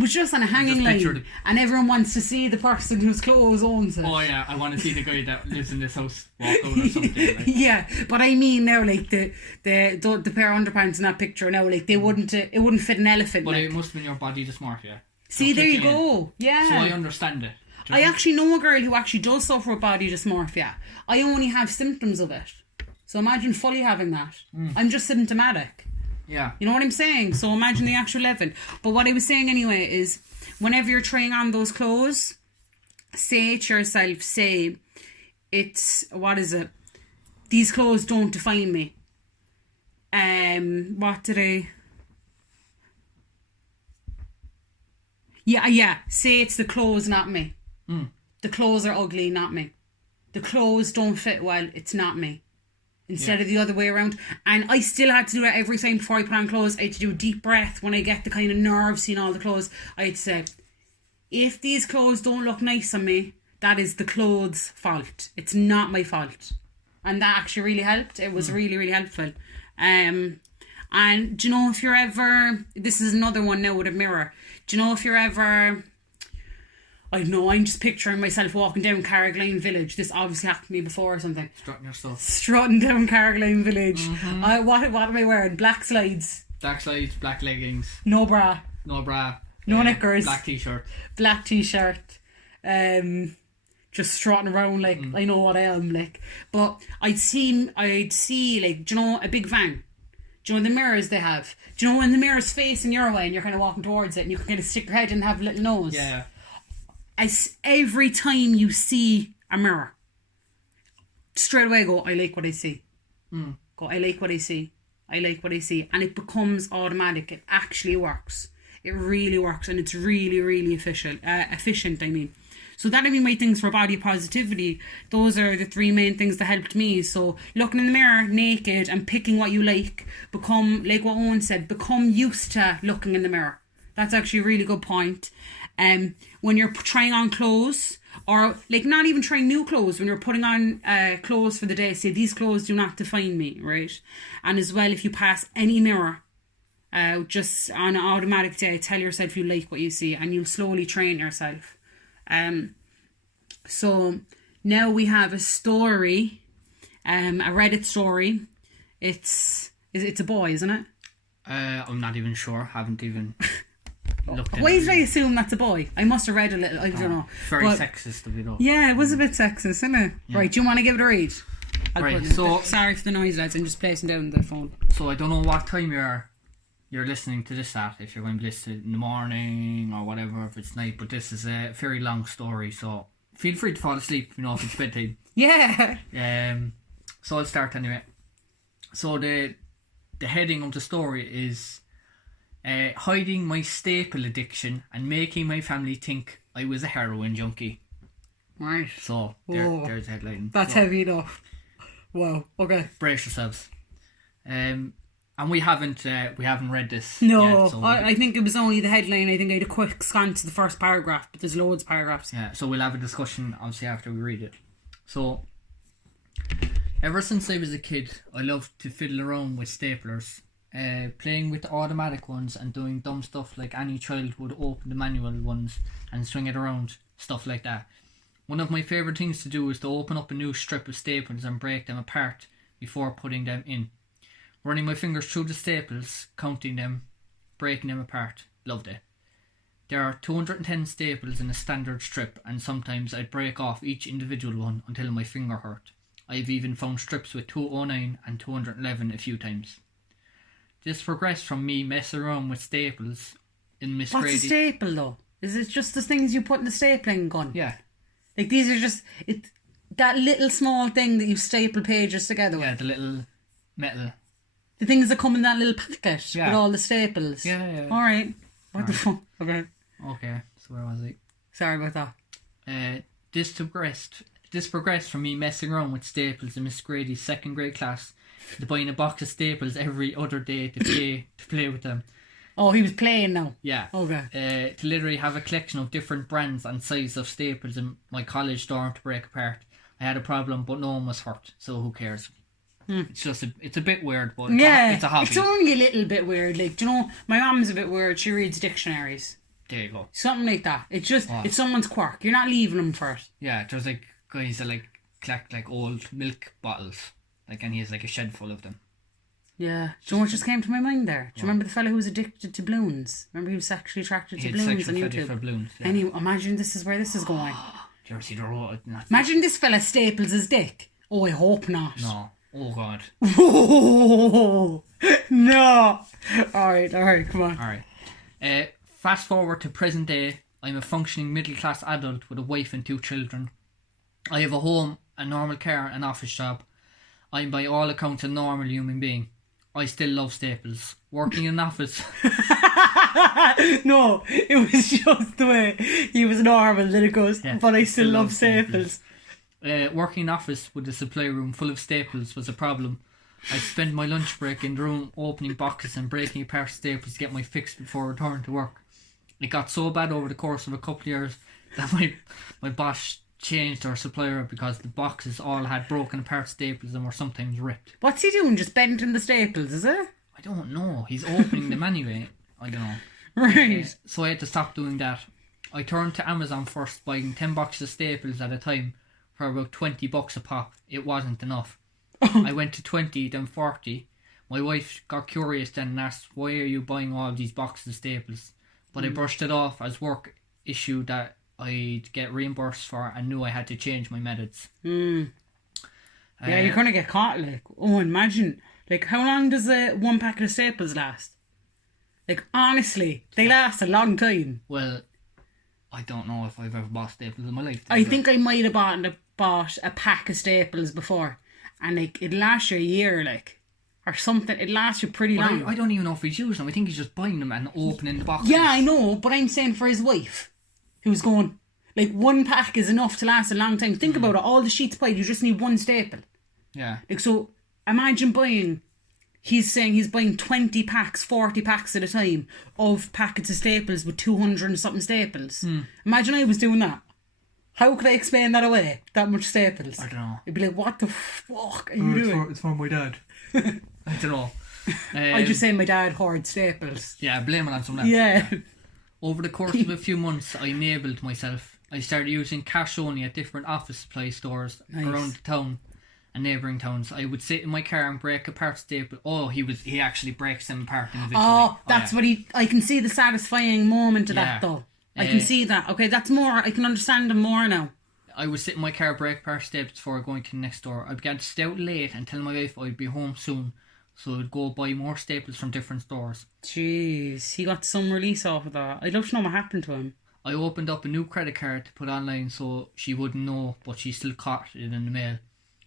was just on a hanging line, and everyone wants to see the person whose clothes owns it. Oh yeah, I want to see the guy that lives in this house walk out or something. Like. Yeah, but I mean now, like the pair of underpants in that picture now, like it wouldn't fit an elephant. But like. it must have been your body dysmorphia. See, there you go. Yeah. So I understand it. I actually know a girl who actually does suffer with body dysmorphia. I only have symptoms of it. So imagine fully having that. I'm just symptomatic. Yeah. You know what I'm saying? So imagine the actual level. But what I was saying anyway is, whenever you're trying on those clothes, say to yourself, what is it? These clothes don't define me. Yeah. Say it's the clothes, not me. The clothes are ugly, not me. The clothes don't fit well, it's not me. Instead of the other way around. And I still had to do that every time before I put on clothes. I had to do a deep breath when I get the kind of nerves seeing all the clothes. I had to say, if these clothes don't look nice on me, that is the clothes' fault. It's not my fault. And that actually really helped. It was really, really helpful. And do you know if you're ever... This is another one now with a mirror. Do you know if you're ever... I don't know, I'm just picturing myself walking down Carrigaline Village. This obviously happened to me before or something. Strutting your stuff. Strutting down Carrigaline Village. What am I wearing? Black slides. Black slides, black leggings. No bra. No bra. No knickers. Black t-shirt. Black t-shirt. Just strutting around like I know what I am like. But I'd see like, do you know, a big van. Do you know the mirrors they have? Do you know when the mirror's facing your way and you're kind of walking towards it and you can kind of stick your head and have a little nose? Yeah. Every time you see a mirror, straight away go, I like what I see. Go, I like what I see. I like what I see. And it becomes automatic. It actually works. It really works. And it's really, really efficient, I mean. So that would be my things for body positivity. Those are the three main things that helped me. So looking in the mirror naked and picking what you like. Become, like what Owen said, become used to looking in the mirror. That's actually a really good point. When you're trying on clothes, or like not even trying new clothes, when you're putting on clothes for the day, say these clothes do not define me, right? And as well, if you pass any mirror, just on an automatic day, tell yourself you like what you see, and you'll slowly train yourself. So now we have a story, a Reddit story. It's a boy, isn't it? I'm not even sure. Haven't even looked at it. Why did I assume that's a boy? I must have read a little. I don't know. Very sexist of you know. Yeah, it was a bit sexist, isn't it? Yeah. Right, do you want to give it a read? Right, so sorry for the noise, lads. I'm just placing down the phone. So I don't know what time you're listening to this at. If you're going to listen in the morning or whatever, if it's night. But this is a very long story, so feel free to fall asleep. You know, if it's bedtime. Yeah. So I'll start anyway. So the heading of the story is hiding my staple addiction and making my family think I was a heroin junkie. Right. So there's the headline. That's heavy enough. Wow. Okay. Brace yourselves. And we haven't read this. No, yet, so I think it was only the headline. I think I had a quick scan to the first paragraph, but there's loads of paragraphs. Yeah, so we'll have a discussion obviously after we read it. So, ever since I was a kid, I loved to fiddle around with staplers, playing with the automatic ones and doing dumb stuff like any child would open the manual ones and swing it around, stuff like that. One of my favourite things to do is to open up a new strip of staples and break them apart before putting them in. Running my fingers through the staples, counting them, breaking them apart. Loved it. There are 210 staples in a standard strip, and sometimes I'd break off each individual one until my finger hurt. I've even found strips with 209 and 211 a few times. This progressed from me messing around with staples in Miss Grady. What's a staple though? Is it just the things you put in the stapling gun? Yeah. Like these are just that little small thing that you staple pages together with. Yeah, the little metal. The things that come in that little packet with all the staples. Yeah. Alright. What the fuck? Okay. Okay, so where was I? Sorry about that. This progressed from me messing around with staples in Miss Grady's second grade class to buying a box of staples every other day to play with them. Oh, he was playing now. Yeah. Okay. To literally have a collection of different brands and sizes of staples in my college dorm to break apart. I had a problem, but no one was hurt, so who cares? It's just it's a bit weird, but it's a hobby. It's only a little bit weird. Like, do you know, my mum's a bit weird. She reads dictionaries. There you go. Something like that. It's just it's someone's quirk. You're not leaving them for it. Yeah, there's like guys that like collect like old milk bottles, like, and he has like a shed full of them. Yeah. Do you know what just came to my mind there? Do you remember the fellow who was addicted to balloons? Remember he was sexually attracted to balloons on YouTube? For balloons, yeah. Anyway, imagine this is where this is going. Do you ever see the road? Imagine this fella staples his dick. Oh, I hope not. No. Oh God. Oh, no. Alright, come on. Alright. Fast forward to present day. I'm a functioning middle class adult with a wife and 2 children. I have a home, a normal car, an office job. I'm by all accounts a normal human being. I still love staples. Working in an office. No, it was just the way he was normal. Then it goes, Yeah, but I still love staples. Working in an office with a supply room full of staples was a problem. I spent my lunch break in the room opening boxes and breaking apart staples to get my fix before returning to work. It got so bad over the course of a couple of years that my boss changed our supplier because the boxes all had broken apart staples and were sometimes ripped. What's he doing? Just bending the staples, is it? I don't know. He's opening them anyway. I don't know. Right. So I had to stop doing that. I turned to Amazon first, buying 10 boxes of staples at a time for about $20 a pop. It wasn't enough. I went to 20, then 40. My wife got curious then and asked, why are you buying all these boxes of staples? But I brushed it off as work issue that I'd get reimbursed for and knew I had to change my methods. Yeah, you're going to get caught, like. Oh, imagine. Like, how long does one packet of staples last? Like, honestly, they last a long time. Well, I don't know if I've ever bought staples in my life. I think I might have bought a pack of staples before. And, like, it lasts you a year, like. Or something. It lasts you pretty long. I don't even know if he's using them. I think he's just buying them and opening the boxes. Yeah, I know. But I'm saying for his wife, who's going, like, one pack is enough to last a long time. Think about it. All the sheets pie, you just need one staple. Yeah. Like, so, imagine buying... He's saying he's buying 20 packs, 40 packs at a time of packets of staples with 200 and something staples. Imagine I was doing that. How could I explain that away? That much staples. I don't know. It'd be like, what the fuck are you doing? It's for my dad. I don't know. I just say my dad hoards staples. Yeah, blame it on someone else. Yeah. Over the course of a few months, I enabled myself. I started using cash only at different office supply stores around the town and neighbouring towns. I would sit in my car and break apart staples. Oh, he actually breaks them apart individually. Oh, that's what I can see the satisfying moment of that though. I can see that. Okay, that's more, I can understand them more now. I would sit in my car, break apart staples before going to the next door. I began to stay out late and tell my wife I'd be home soon, so I'd go buy more staples from different stores. Jeez, he got some release off of that. I'd love to know what happened to him. I opened up a new credit card to put online so she wouldn't know, but she still caught it in the mail.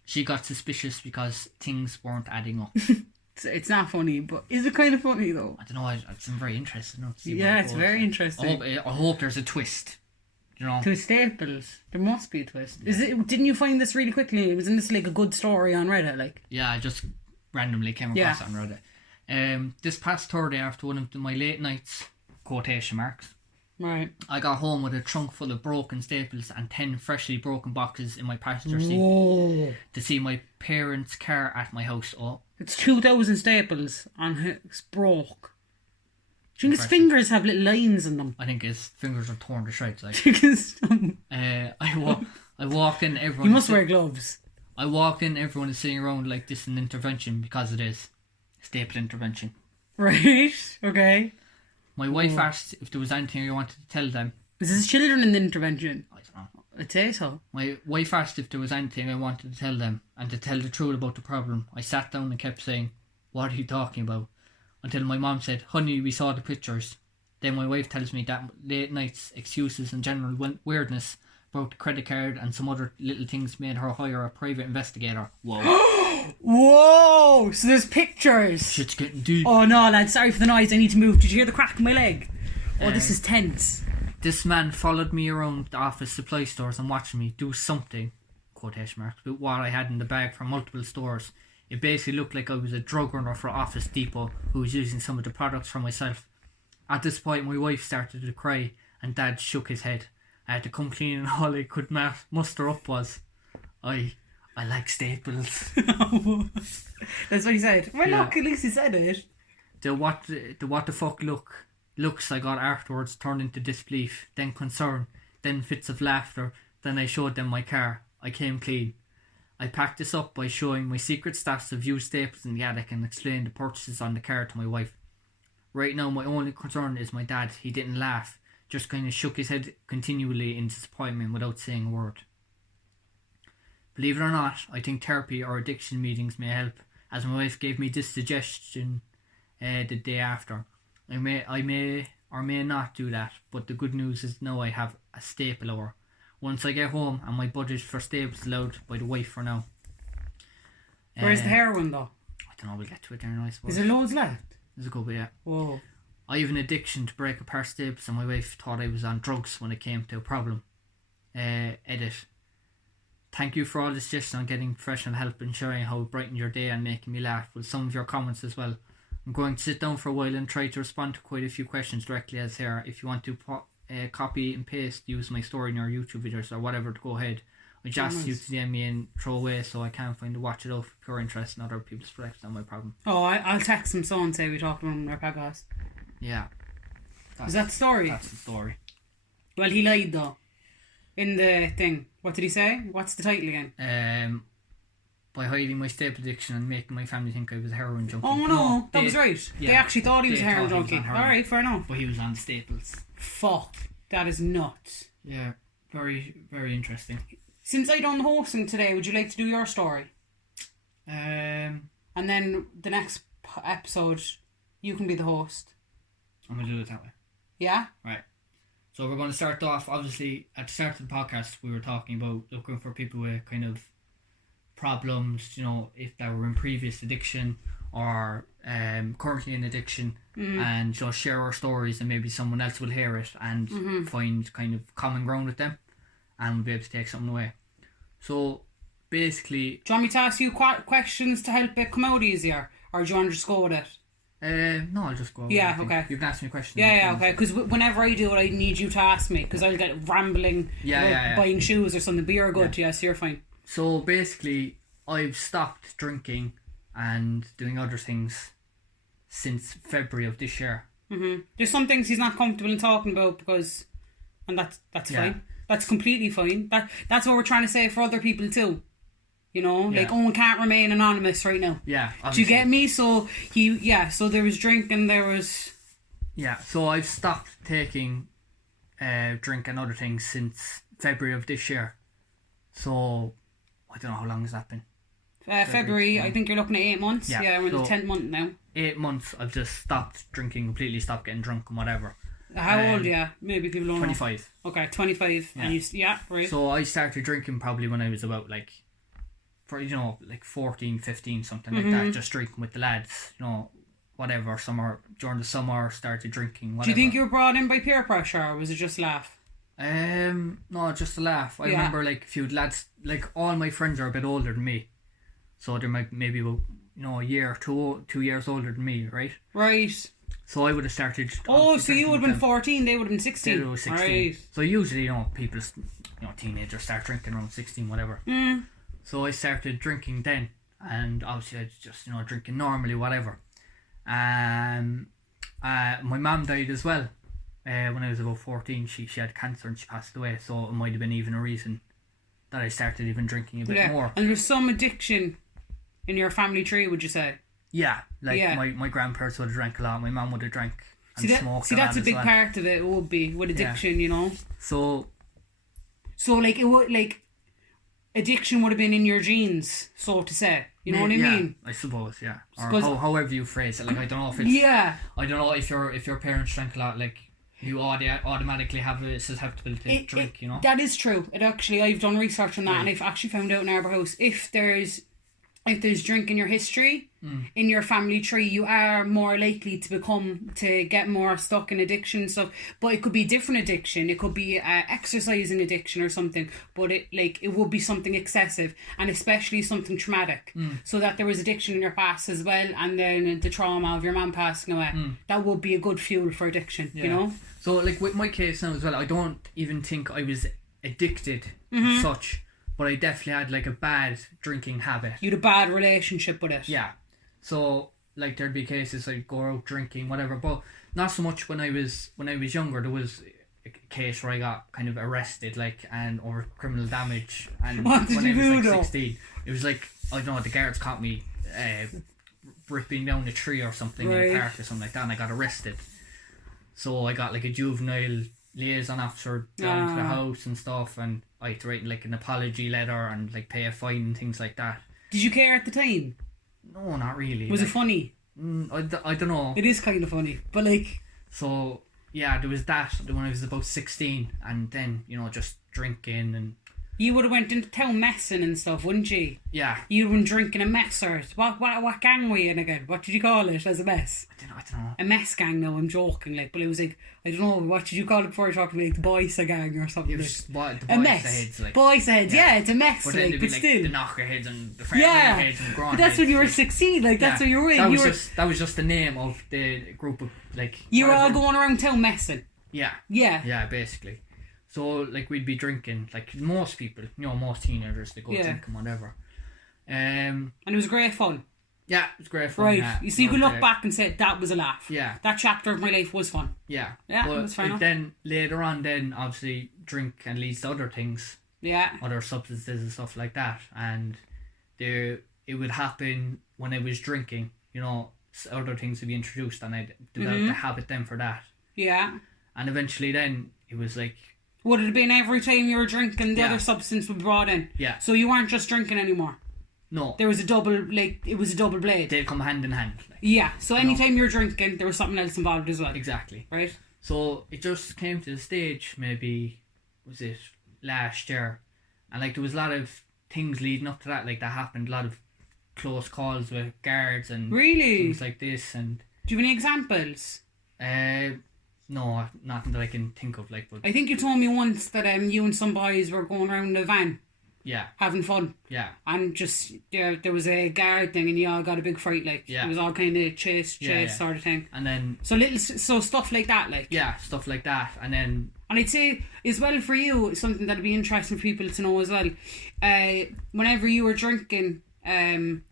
She got suspicious because things weren't adding up. It's not funny, but is it kind of funny though? I don't know, I'm very interested now to see yeah, it's very interesting. I hope there's a twist. You know? To staples. There must be a twist. Yeah. Didn't you find this really quickly? Wasn't this like a good story on Reddit? Like? Yeah, I just randomly came across it on Reddit. This past Thursday, after one of my late nights, quotation marks, right, I got home with a trunk full of broken staples and 10 freshly broken boxes in my passenger seat to see my parents' car at my house. Oh, it's 2,000 staples on his broke. Do you think his fingers have little lines in them? I think his fingers are torn to shreds. Like. I walked in, everyone... You must wear gloves. I walked in, everyone is sitting around like this is an intervention because it is. Staple intervention. Right, okay. My wife asked if there was anything I wanted to tell them. Is his children in the intervention? I don't know. I'd say so. My wife asked if there was anything I wanted to tell them and to tell the truth about the problem. I sat down and kept saying, what are you talking about? Until my mom said, honey, we saw the pictures. Then my wife tells me that late nights, excuses and general weirdness about the credit card and some other little things made her hire a private investigator. Whoa. Whoa! So there's pictures. Shit's getting deep. Oh no, lad, sorry for the noise, I need to move. Did you hear the crack in my leg? Oh, this is tense. This man followed me around the office supply stores and watched me do something, quotation marks, with what I had in the bag from multiple stores. It basically looked like I was a drug runner for Office Depot who was using some of the products for myself. At this point, my wife started to cry, and Dad shook his head. I had to come clean, and all I could muster up was, I like staples. That's what he said. Well, Yeah. look, at least he said it. The what the fuck looks I got afterwards turned into disbelief, then concern, then fits of laughter. Then I showed them my car. I came clean. I packed this up by showing my secret stacks of used staples in the attic and explained the purchases on the car to my wife. Right now, my only concern is my dad. He didn't laugh, just kind of shook his head continually in disappointment without saying a word. Believe it or not, I think therapy or addiction meetings may help, as my wife gave me this suggestion the day after. I may or may not do that, but the good news is now I have a staple hour. Once I get home, and my budget for staples allowed by the wife for now. Where's the heroin though? I don't know, we'll get to it there now, I suppose. Is there loads left? There's a good bit, yeah. Whoa. I have an addiction to break apart staples, and my wife thought I was on drugs when it came to a problem. Edit. Thank you for all the suggestions on getting professional help and showing how it brightened your day and making me laugh with some of your comments as well. I'm going to sit down for a while and try to respond to quite a few questions directly as here. If you want to copy and paste, use my story in your YouTube videos or whatever, to go ahead. I just asked you to DM me and throw away, so I can't find to watch it out for pure interest in other people's perspectives on my problem. Oh, I'll text him so and say we talked about him in our podcast. Yeah. Is that the story? That's the story. Well, he lied though. In the thing. What did he say? What's the title again? By hiding my staple addiction and making my family think I was a heroin junkie. Oh no, that was right. Yeah, they actually thought he was a heroin thought he was junkie. on heroin. Alright, fair enough. But he was on staples. Fuck. That is nuts. Yeah, very, very interesting. Since I done the hosting today, would you like to do your story? Um, And then the next episode, you can be the host. I'm going to do it that way. Yeah? Right. So we're going to start off, obviously, at the start of the podcast, we were talking about looking for people with kind of problems, you know, if they were in previous addiction or currently in addiction, and just share our stories, and maybe someone else will hear it and find kind of common ground with them, and we'll be able to take something away. So basically, Do you want me to ask you questions to help it come out easier? Or do you want to just go with it? no, I'll just go. Yeah, I think. okay. You can ask me a question. Yeah, okay. Because whenever I do it, I need you to ask me. Because I'll get rambling about buying shoes or something. But you're good, yeah, so you're fine. So basically, I've stopped drinking and doing other things since February of this year. There's some things he's not comfortable in talking about because... And that's fine. That's completely fine. That's what we're trying to say for other people too. You know, like Owen can't remain anonymous right now. Yeah, obviously. Do you get me? So so there was drinking, there was... Yeah, so I've stopped taking drink and other things since February of this year. So I don't know how long has that been. February, I think you're looking at 8 months. Yeah, we're in the 10th month now. 8 months I've just stopped drinking completely, stopped getting drunk and whatever. How old are you? Maybe people don't 25. know. Okay, 25. Yeah. And right. So I started drinking probably when I was about like 14, 15, something like that, just drinking with the lads, you know, whatever, during the summer, started drinking, whatever. Do you think you were brought in by peer pressure, or was it just laugh? No, just a laugh. I remember like a few lads, like all my friends are a bit older than me, so they're maybe about, you know, a year, 2 years older than me, right? Right. So I would have started. Oh, so you would have been 14, they would have been 16. They were 16. Right. So usually, you know, people, you know, teenagers start drinking around 16, whatever. So I started drinking then, and obviously I was just, you know, drinking normally, whatever. My mum died as well when I was about 14. She had cancer and she passed away, so it might have been even a reason that I started even drinking a bit more. And there's some addiction in your family tree, would you say? Yeah, like my grandparents would have drank a lot, my mum would have drank and smoked. See, that's a big well. part of it would be with addiction, you know. So like it would, like, addiction would have been in your genes, so to say. You know what I mean? I suppose, yeah. Or however you phrase it. Like, I don't know if it's... Yeah. I don't know if your parents drank a lot, like, you automatically have a susceptibility to drink, you know? That is true. I've done research on that, and I've actually found out in our house, if there's if there's drink in your history, in your family tree, you are more likely to get more stuck in addiction and stuff. But it could be a different addiction. It could be exercising addiction or something. But it would be something excessive, and especially something traumatic. So that there was addiction in your past as well, and then the trauma of your mum passing away. That would be a good fuel for addiction, you know? So, like, with my case now as well, I don't even think I was addicted as such. But I definitely had like a bad drinking habit. You had a bad relationship with it. Yeah. So like there'd be cases I'd go out drinking, whatever. But not so much when I was younger. There was a case where I got kind of arrested, like, and over criminal damage. And what did when you I was do like though? 16, it was like, I don't know, the guards caught me ripping down a tree or something in a park or something like that, and I got arrested. So I got like a juvenile liaison officer down to the house and stuff, and I had to write like an apology letter and like pay a fine and things like that. Did you care at the time? No, not really. Was it funny? I don't know. It is kind of funny, but like... So, yeah, there was that when I was about 16, and then, you know, just drinking and... You would have went into town messing and stuff, wouldn't you? Yeah. You'd have been drinking a messer. What gang were you in again? What did you call it as a mess? I don't know. A mess gang, no, I'm joking, like, but it was like, I don't know, what did you call it before you talked about, like, the boys gang or something? It was like, the boys heads, like. Boys heads, yeah, it's a mess, but then like, be but like still. the knocker heads and the fair heads and the grand but that's heads, when you were like, 16, like, that's what you were in. That was just the name of the group of, like... You were all going around town messing. Yeah. Yeah. Yeah, basically. So, like, we'd be drinking, like most people, you know, most teenagers, they go drink and whatever. And it was great fun. Yeah, it was great fun. Right. Yeah, So you can look back and say, that was a laugh. Yeah. That chapter of my life was fun. Yeah. Yeah, but that's fair enough. Then, later on, then, obviously, drink and leads to other things. Yeah. Other substances and stuff like that. And it would happen when I was drinking, you know, other things would be introduced, and I'd develop the habit then for that. Yeah. And eventually then, it was like... Would it have been every time you were drinking, the other substance would be brought in? Yeah. So you weren't just drinking anymore? No. There was a double, like, it was a double blade? They'd come hand in hand. Like. Yeah, so anytime you were drinking, there was something else involved as well. Exactly. Right? So it just came to the stage, maybe, was it last year? And, like, there was a lot of things leading up to that, like, that happened, a lot of close calls with guards and really? things like this. And do you have any examples? No, nothing that I can think of. Like, but I think you told me once that you and some boys were going around in a van. Yeah. Having fun. Yeah. And just, there was a guard thing and you all got a big fight, like. Yeah. It was all kind of chase sort of thing. And then... So stuff like that, like. Yeah, stuff like that. And then... And I'd say, as well for you, something that'd be interesting for people to know as well. Whenever you were drinking, when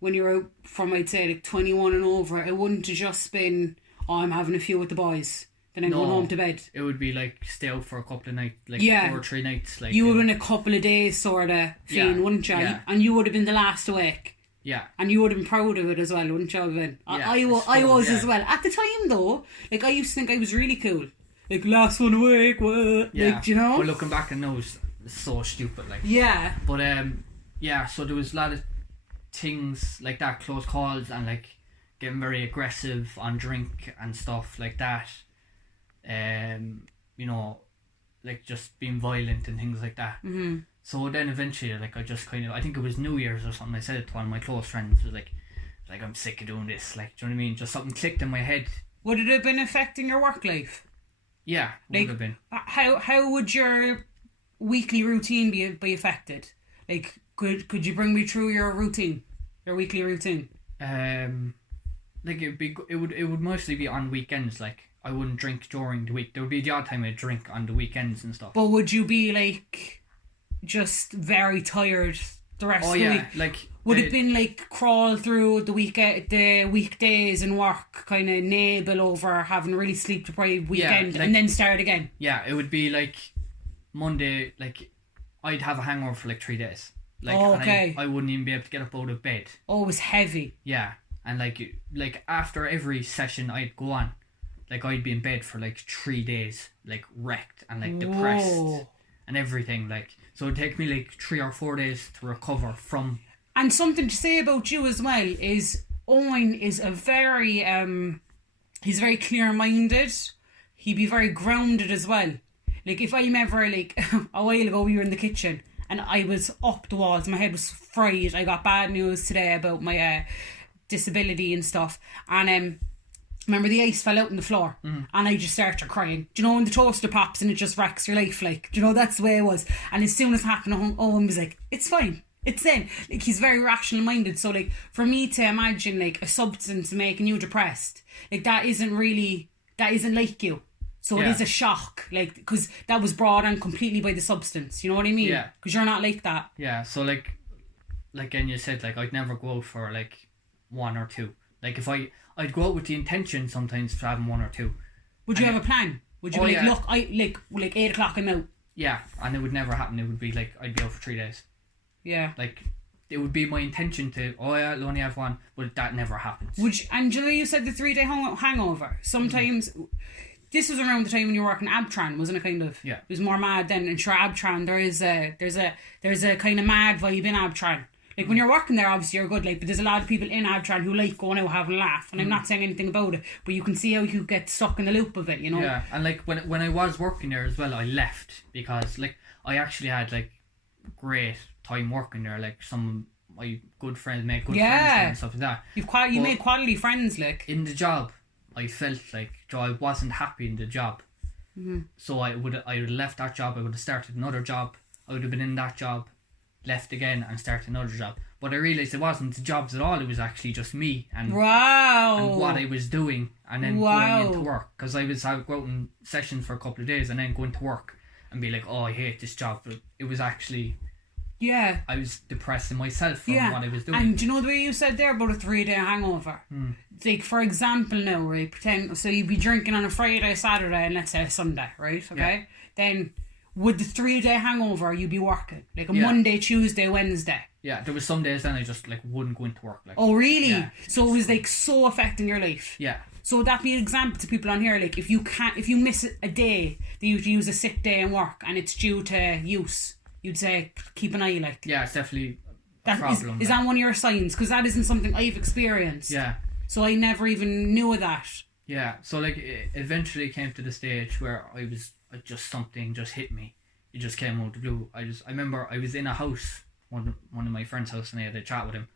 you were out from, I'd say, like 21 and over, it wouldn't have just been, oh, I'm having a few with the boys. Then I'm going home to bed. It would be like stay out for a couple of nights, like 4 or 3 nights. Like you would have been a couple of days sort of feeling, wouldn't you? Yeah. And you would have been the last awake. Yeah. And you would have been proud of it as well, wouldn't you have been? Yeah, I was as well. At the time though, like I used to think I was really cool. Like last one awake, what? Yeah. Like, do you know? But looking back and now it's so stupid, like. Yeah. But yeah, so there was a lot of things like that, close calls and like getting very aggressive on drink and stuff like that. You know, like just being violent and things like that. Mm-hmm. So then eventually, like I just kind of, I think it was New Year's or something, I said it to one of my close friends, was like I'm sick of doing this, like, do you know what I mean? Just something clicked in my head. Would it have been affecting your work life? Yeah, like, would have been. How would your weekly routine be affected? Like, could you bring me through your routine, your weekly routine? Like it would mostly be on weekends, like. I wouldn't drink during the week. There would be the odd time I'd drink on the weekends and stuff. But would you be like just very tired the rest of the week? Like would it been like crawl through the weekdays and work, kind of nibble over having a really sleep deprived weekend, like, and then start again? Yeah, it would be like Monday. Like I'd have a hangover for like 3 days. Like, okay. And I wouldn't even be able to get up out of bed. Oh, it was heavy. Yeah, and like after every session I'd go on. Like, I'd be in bed for, like, 3 days, like, wrecked and, like, depressed and everything, like. So it'd take me, like, 3 or 4 days to recover from... And something to say about you as well is Eoghain is a very, he's very clear-minded. He'd be very grounded as well. Like, if I'm ever, like, a while ago we were in the kitchen and I was up the walls. My head was fried. I got bad news today about my disability and stuff. And remember the ice fell out on the floor, and I just started crying. Do you know when the toaster pops and it just wrecks your life? Like, do you know, that's the way it was. And as soon as it happened, Owen was like, it's fine. It's then. Like, he's very rational minded. So, like, for me to imagine, like, a substance making you depressed, like, that isn't like you. So it is a shock, like, because that was brought on completely by the substance. You know what I mean? Yeah. Because you're not like that. Yeah, so, like and you said, like, I'd never go out for, like, one or two. Like, if I'd go out with the intention sometimes of having one or two. Would you have a plan? Would you be like, look, I like 8 o'clock I'm out? Yeah, and it would never happen. It would be like, I'd be out for 3 days. Yeah. Like, it would be my intention to, I'll only have one, but that never happens. And you know, you said the 3-day hangover. Sometimes, this was around the time when you were working Abtran, wasn't it, kind of? Yeah. It was more mad then. And sure, Abtran, there's a kind of mad vibe in Abtran. Like, when you're working there, obviously you're good, like, but there's a lot of people in Abtran who like going out having a laugh, and I'm not saying anything about it, but you can see how you get stuck in the loop of it, you know? Yeah, and like when I was working there as well, I left because, like, I actually had, like, great time working there. Like, some of my good friends made good friends and stuff like that. You made quality friends, like. In the job, I felt like I wasn't happy in the job. So I would have left that job. I would have started another job. I would have been in that job, left again, and started another job. But I realised it wasn't the jobs at all. It was actually just me and what I was doing, and then going into work, because I would go out in sessions for a couple of days and then go into work and be like, oh, I hate this job. But it was actually, I was depressing myself from what I was doing. And do you know the way you said there about a 3-day hangover? Like, for example now, right, pretend, so you'd be drinking on a Friday, Saturday, and let's say a Sunday, right, okay? Then with the 3-day hangover, you'd be working, like a Monday, Tuesday, Wednesday. Yeah, there was some days then I just, like, wouldn't go into work. Like, oh, really? Yeah. So it was, like, so affecting your life. Yeah. So that'd be an example to people on here, like, if you miss a day, that you use a sick day in work and it's due to use, you'd say keep an eye, like. Yeah, it's definitely a problem. Is that one of your signs? Because that isn't something I've experienced. Yeah. So I never even knew of that. Yeah, so, like, it eventually came to the stage where something just hit me. It just came out of the blue. I remember I was in a house, one of my friend's house, and I had a chat with him.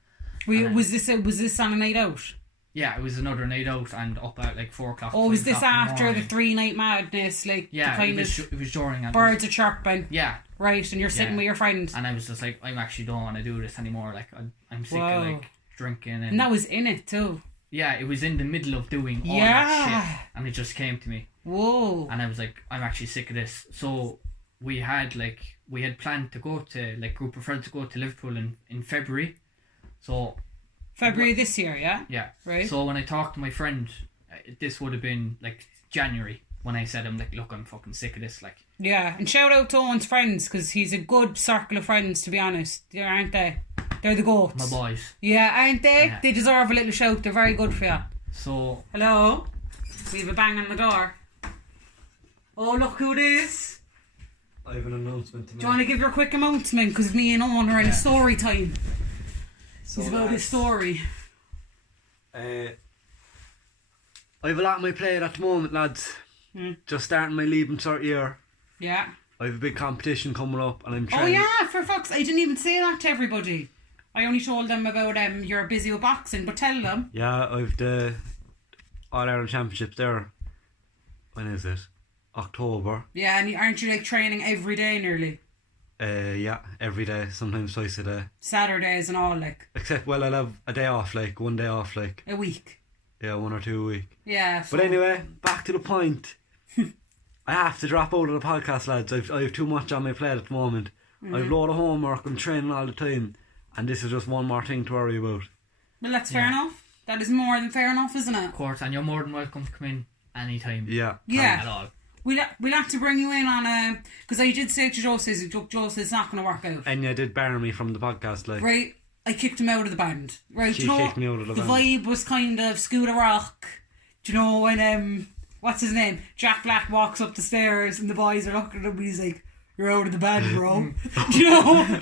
Was this on a night out? Yeah, it was another night out, and up at like 4 o'clock. Oh, was this after the 3-night madness? Like, yeah, the it was during. Birds are chirping. Yeah. Right, and you're sitting with your friend. And I was just like, I actually don't want to do this anymore. Like, I'm sick of, like, drinking. And that was in it too. Yeah, it was in the middle of doing all that shit, and it just came to me. Whoa. And I was like, I'm actually sick of this. So we had planned to go to, like, group of friends to go to Liverpool in February. So February this year, yeah? Yeah. Right. So when I talked to my friend, this would have been like January, when I said, I'm like, look, I'm fucking sick of this, like. Yeah, and shout out to Owen's friends, because he's a good circle of friends, to be honest, aren't they? They're the goats. My boys. Yeah, aren't they? Yeah. They deserve a little shout. They're very good for you. So. Hello? We have a bang on the door. Oh, look who it is. I have an announcement to make. Do you want to give your quick announcement? Because me and Owen are in a story time. So it's about his story. I have a lot on my plate at the moment, lads. Just starting my leaving cert year. Yeah. I have a big competition coming up, and I'm trying. Oh yeah, for fuck's! I didn't even say that to everybody. I only told them about you're busy with boxing, but tell them. Yeah, I've the All Ireland Championships there. When is it? October. Yeah, and aren't you like training every day nearly? Yeah, every day, sometimes twice a day. Saturdays and all, like. Except, well, I'll have a day off, like 1 day off, like. A week. Yeah, 1 or 2 a week. Yeah. So. But anyway, back to the point. I have to drop out of the podcast, lads. I have too much on my plate at the moment. I've a lot of homework. I'm training all the time, and this is just one more thing to worry about. Well, that's fair enough. That is more than fair enough, isn't it? Of course, and you're more than welcome to come in anytime. Yeah. Yeah. At all. We'll have to bring you in on because I did say to Joe says it's not going to work out. And you did bar me from the podcast, like. Right, I kicked him out of the band. Right, She kicked me out of the band. The vibe was kind of Scooter Rock. Do you know when what's his name? Jack Black walks up the stairs and the boys are looking at him and he's like, you're out of the band, bro. Do you know?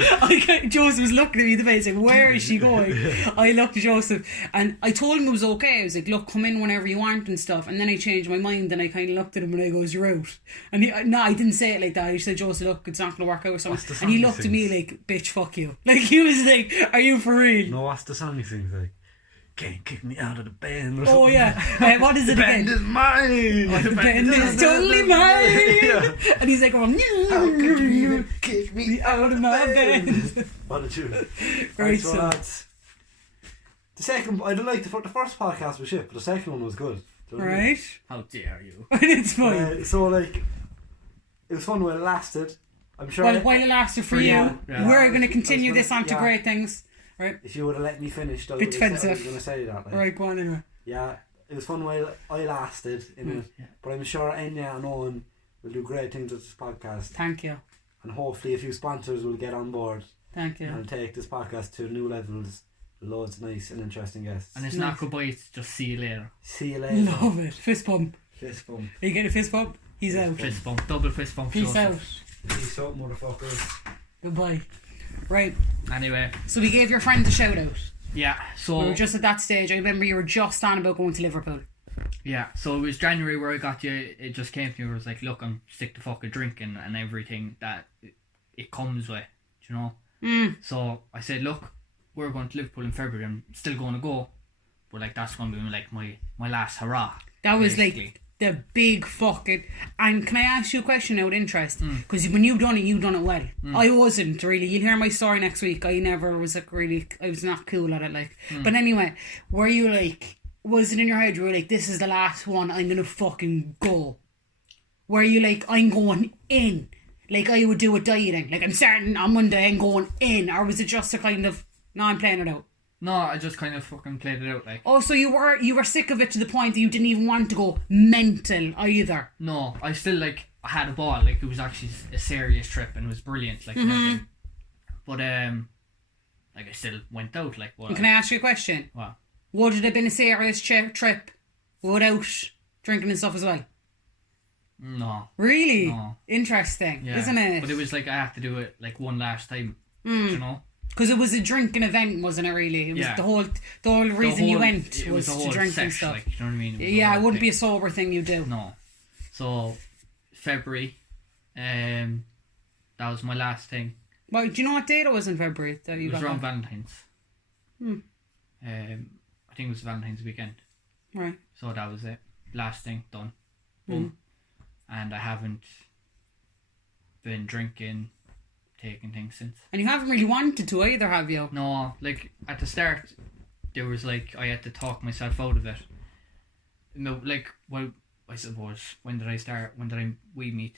Joseph was looking at me the face like, where is she going? I looked at Joseph and I told him it was okay. I was like, look, come in whenever you want and stuff. And then I changed my mind and I kind of looked at him and I goes, you're out. And I didn't say it like that. I just said, Joseph, look, it's not going to work out or something. And he looked at me like, bitch, fuck you. Like, he was like, are you for real? No, what's the song he sings like? Can't kick me out of the band or Oh something. yeah, what is it again? The band is mine. Oh, the band is totally mine. Yeah. And he's like, How could you even kick me out of my band? What a tune. Right, so so lads, the second, I don't like the first podcast was shit, but the second one was good. Do you know what I mean? right. How dare you? It's fine. So like, it was fun while it lasted. I'm sure. Well, while it lasted for you, Yeah. we're going to continue this on to yeah. great things. Right. If you would have let me finish, I Bit was going defensive. to say that. Like. Right, go on anyway. Yeah, it was fun while I lasted in it, but I'm sure Enya and Owen will do great things with this podcast, Thank you. and hopefully a few sponsors will get on board Thank you. and take this podcast to new levels. Loads of nice and interesting guests. And it's Nice. not goodbye, it's just see you later. See you later. Love it. Fist bump. Fist bump. Are you getting a fist bump? He's Fist out. bump. Fist bump, double fist bump. Peace out. Joseph. Peace out, motherfuckers. Goodbye. Right. Anyway, So we gave your friend a shout out. yeah, so We were just at that stage. I remember you were just on about going to Liverpool. so it was January where I got you. It just came to me. I was like, look, I'm sick to fucking drinking and everything that it comes with, you know. So I said, look, we're going to Liverpool in February. I'm still going to go, but like that's going to be like my last hurrah. That was basically. like the big fucking. And can I ask you a question out of interest? Because when you've done it well. I wasn't really. You'll hear my story next week. I never was like really. I was not cool at it. Like, but anyway, were you like? Was it in your head? You were like, this is the last one. I'm gonna fucking go. Were you like, I'm going in? Like I would do with dieting. Like I'm starting on Monday and going in, or was it just a kind of? No, I'm playing it out. No, I just kind of fucking played it out like. Oh, so you were sick of it to the point that you didn't even want to go mental either. No, I still like I had a ball. Like it was actually a serious trip and it was brilliant. Like and everything. But like I still went out. Like what? And can I ask you a question? What? Would it have been a serious trip without drinking and stuff as well? No. Really? No. Interesting, Yeah. isn't it? But it was like I had to do it like one last time. You know. Because it was a drinking event, wasn't it? Really, it was Yeah. the whole reason you went it was a to whole drink and sesh, stuff. Like, you know what I mean? was a Yeah, it whole wouldn't be a thing. sober thing you do. No. So February, that was my last thing. Well, do you know what date it was in February that you It was got around that? Valentine's. I think it was Valentine's weekend. Right. So that was it. Last thing done. Boom. And I haven't been drinking, taking things since. And you haven't really wanted to either, have you? No, like at the start, there was like I had to talk myself out of it. No, like well, I suppose when did I start? When did we meet?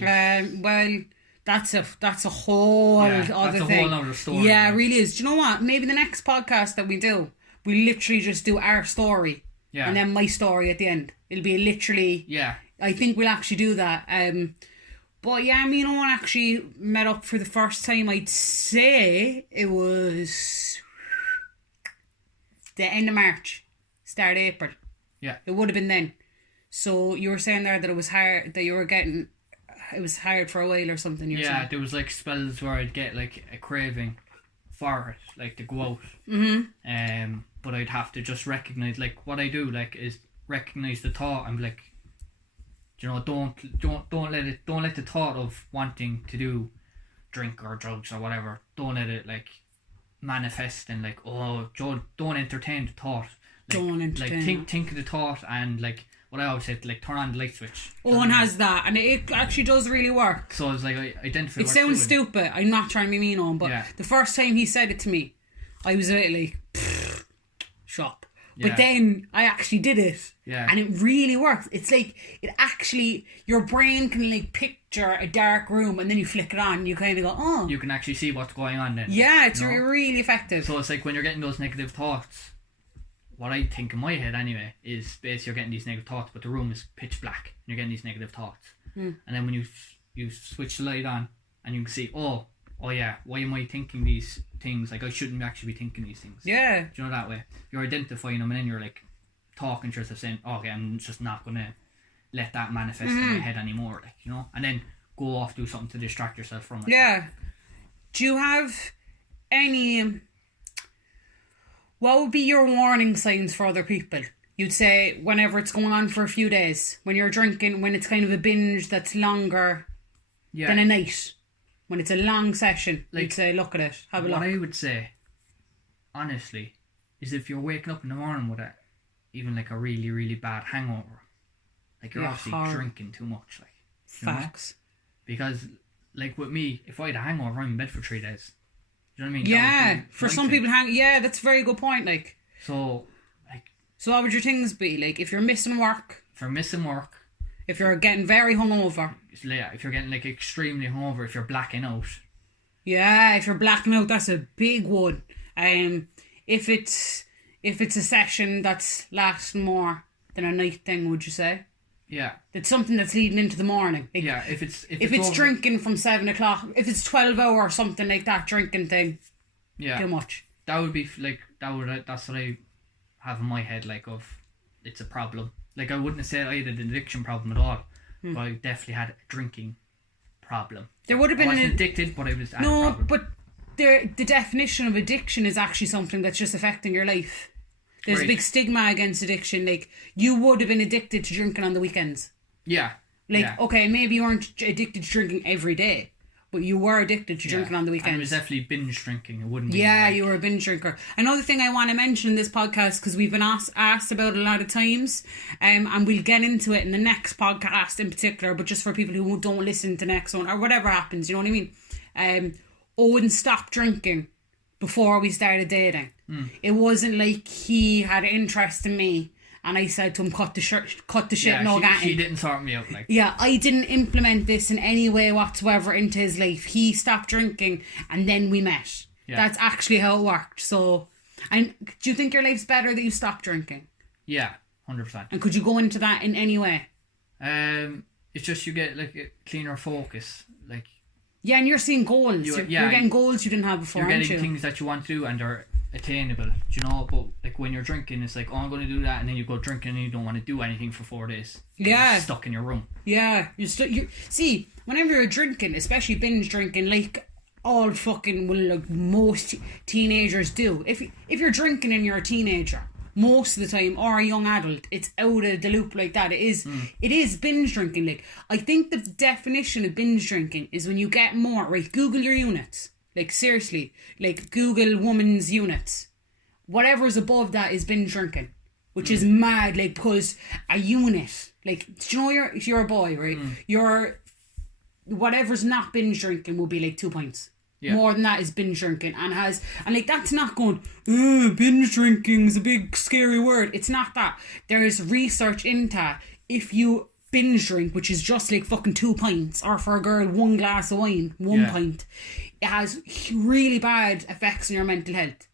Well, that's a whole other that's a thing. whole other story. Yeah, it like. really is. Do you know what? Maybe the next podcast that we do, we literally just do our story. Yeah. And then my story at the end. It'll be literally. Yeah. I think we'll actually do that. But yeah, me and Owen actually met up for the first time. I'd say it was the end of March, start of April. Yeah. It would have been then. So you were saying there that it was hard, that you were getting, it was hard for a while or something. You were Yeah, saying. there was like spells where I'd get like a craving for it, like to go out. But I'd have to just recognize, like what I do, like is recognize the thought. I'm like, you know, don't let the thought of wanting to do drink or drugs or whatever, don't let it like manifest and like, oh, don't entertain the thought. Like, Don't entertain like think of the thought and like what I always said, like turn on the light switch. Owen has that, and it actually does really work. So I was like, I identify. It sounds stupid. I'm not trying to be mean on, but Yeah. the first time he said it to me, I was a bit like, shop. But Yeah. then I actually did it. Yeah. And it really works. It's like, it actually, your brain can like picture a dark room and then you flick it on and you kind of go, oh. You can actually see what's going on then. Yeah, it's you know? really effective. So it's like when you're getting those negative thoughts, what I think in my head anyway is basically you're getting these negative thoughts, but the room is pitch black and you're getting these negative thoughts. And then when you switch the light on and you can see, oh yeah, why am I thinking these things? Like I shouldn't actually be thinking these things. Yeah. Do you know that way? You're identifying them and then you're like talking to yourself saying, okay, I'm just not going to let that manifest in my head anymore. Like, you know? And then go off, do something to distract yourself from it. Yeah. Do you have any... What would be your warning signs for other people? You'd say whenever it's going on for a few days, when you're drinking, when it's kind of a binge that's longer than a night, when it's a long session, you'd say look at it, have a look. What I would say, honestly, is if you're waking up in the morning with even like a really, really bad hangover, like you're obviously drinking too much, like. Facts. Because, like with me, if I had a hangover, I'm in bed for 3 days. Do you know what I mean? Yeah, for some people, that's a very good point. Like, so what would your things be? Like, if you're missing work, if you're getting very hungover, if you're getting like extremely hungover, if you're blacking out. Yeah, if you're blacking out, that's a big one. If it's a session that's lasting more than a night thing, would you say? Yeah. It's something that's leading into the morning. Like, yeah, if it's drinking from 7 o'clock, if it's 12 hour or something like that, drinking thing. Yeah. Too much. That would be like that's what I have in my head, like, of it's a problem. Like, I wouldn't have said I had an addiction problem at all, but I definitely had a drinking problem. There would have been I wasn't addicted, but I was had a problem. But the definition of addiction is actually something that's just affecting your life. There's a big stigma against addiction. Like, you would have been addicted to drinking on the weekends. Yeah. Like, okay, maybe you weren't addicted to drinking every day, but you were addicted to drinking on the weekends. And it was definitely binge drinking. It wouldn't be. Yeah, you were a binge drinker. Another thing I want to mention in this podcast, because we've been asked about it a lot of times, and we'll get into it in the next podcast in particular, but just for people who don't listen to the next one, or whatever happens, you know what I mean? Owen stopped drinking before we started dating. It wasn't like he had an interest in me and I said to him, cut the shit and Eoghain. She didn't sort me out, like. Yeah, I didn't implement this in any way whatsoever into his life. He stopped drinking and then we met. Yeah. That's actually how it worked. So, and do you think your life's better that you stopped drinking? Yeah, 100%. And could you go into that in any way? It's just you get like a cleaner focus, like. Yeah, and you're seeing goals. You're getting goals you didn't have before, you're getting things that you want to do and are attainable, do you know? But like when you're drinking, it's like, oh, I'm going to do that, and then you go drinking and you don't want to do anything for 4 days. You're stuck in your room. Yeah, you see, whenever you're drinking, especially binge drinking, like all fucking like most teenagers do. If you're drinking and you're a teenager, most of the time, or a young adult, it's out of the loop like that. It is binge drinking. Like, I think the definition of binge drinking is when you get more, right? Google your units. Like, seriously, like, Google woman's units. Whatever's above that is binge drinking, which is mad, like, because a unit, like, do you know if you're a boy, right? Your whatever's not binge drinking will be like 2 pints. Yeah. More than that is binge drinking, and like, that's not going, binge drinking is a big scary word. It's not that. There's research into if you binge drink, which is just like fucking 2 pints, or for a girl 1 glass of wine, 1 pint, it has really bad effects on your mental health.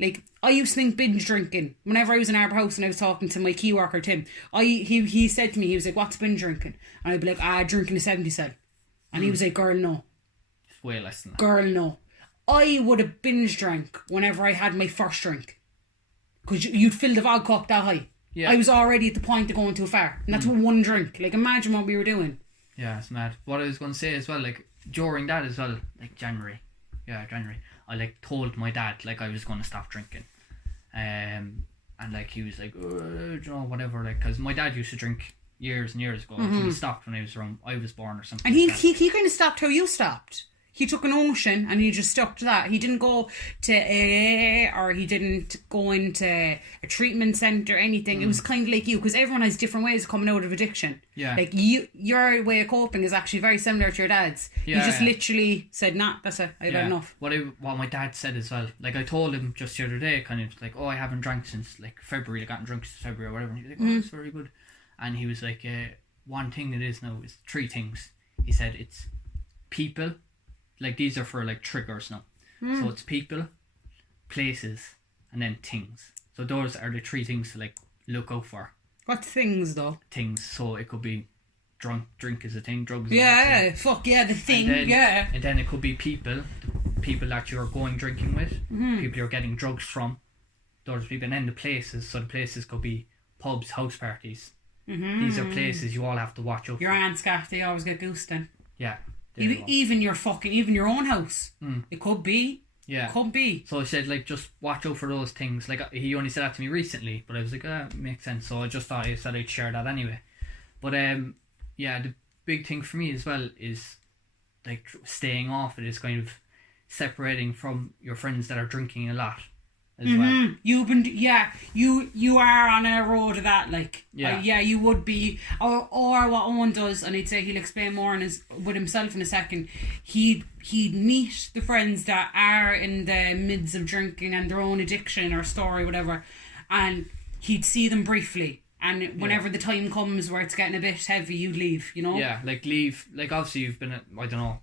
Like, I used to think binge drinking, whenever I was in our house and I was talking to my key worker Tim, he said to me, he was like, what's binge drinking? And I'd be like, drinking a 70 cell. And he was like, girl, no. It's way less than that. Girl, no. I would have binge drank whenever I had my first drink, because you'd fill the vodka up that high. Yeah. I was already at the point of going too far, and that's with 1 drink. Like, imagine what we were doing. Yeah, it's mad. What I was going to say as well, like, during that as well, like January, I like told my dad like I was going to stop drinking, and like he was like, you know, whatever, like, because my dad used to drink years and years ago. He stopped when I was born or something. And he kind of stopped how you stopped. He took an ocean and he just stuck to that. He didn't go to AA, or he didn't go into a treatment centre or anything. It was kind of like you, because everyone has different ways of coming out of addiction. Yeah. Like, your way of coping is actually very similar to your dad's. Yeah, he just literally said, nah, that's it. I've had enough. What my dad said as well, like, I told him just the other day, kind of like, oh, I haven't drank since like February. I gotten drunk since February or whatever. And he was like, oh, that's very good. And he was like, one thing it is now is 3 things. He said it's people. Like, these are for like triggers now. So it's people, places, and then things. So those are the 3 things to like look out for. What things though? Things. So it could be drink is a thing, drugs is a thing. Fuck yeah, the thing, And then it could be people that you're going drinking with, people you're getting drugs from, those people, and then the places. So the places could be pubs, house parties. These are places you all have to watch out for. Your aunt's got, they always get goosed in. Yeah. There you go. Even your own house. It could be. Yeah. Could be. So I said, like, just watch out for those things. Like, he only said that to me recently, but I was like, makes sense. So I just thought I said I'd share that anyway. But yeah, the big thing for me as well is like staying off it, is kind of separating from your friends that are drinking a lot as well. You've been, you are on a road of that, like, you would be, or what Owen does, and I'd say he'll explain more with himself in a second. He'd meet the friends that are in the midst of drinking and their own addiction or story, whatever, and he'd see them briefly. And whenever the time comes where it's getting a bit heavy, you'd leave, you know? Yeah, like leave. Like, obviously you've been at, I don't know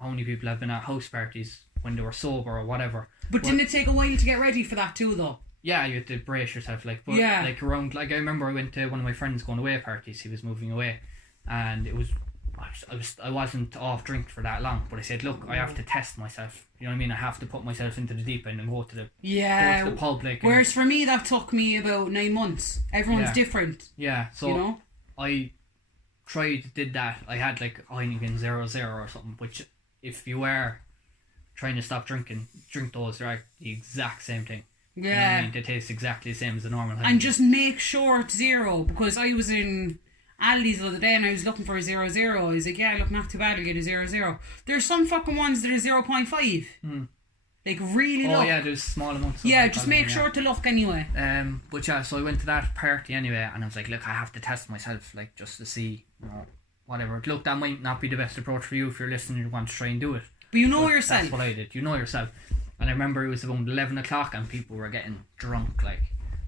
how many people have been at house parties when they were sober or whatever. But didn't it take a while to get ready for that too, though? Yeah, you had to brace yourself, like. But like around, like, I remember I went to one of my friends going away parties. He was moving away, and it was, I wasn't off drink for that long. But I said, look, I have to test myself. You know what I mean? I have to put myself into the deep end and go to the pub. Like, whereas for me, that took me about 9 months. Everyone's different. Yeah, so you know? I did that. I had like Heineken 0.0 or something, which if you were trying to stop drinking, drink those. They're the exact same thing. Yeah. You know what I mean? They taste exactly the same as a normal Heineken. And just make sure it's 0, because I was in Aldi's the other day and I was looking for a 0.0. I was like, yeah, look, not too bad, I'll get a 0.0. There's some fucking ones that are 0.5. Like, really low. Oh yeah, there's small amounts of just make sure to look anyway. But yeah, so I went to that party anyway, and I was like, look, I have to test myself, like, just to see, you know, whatever. Look, that might not be the best approach for you if you're listening and you want to try and do it. But you know yourself. That's what I did. You know yourself. And I remember it was around 11 o'clock and people were getting drunk, like.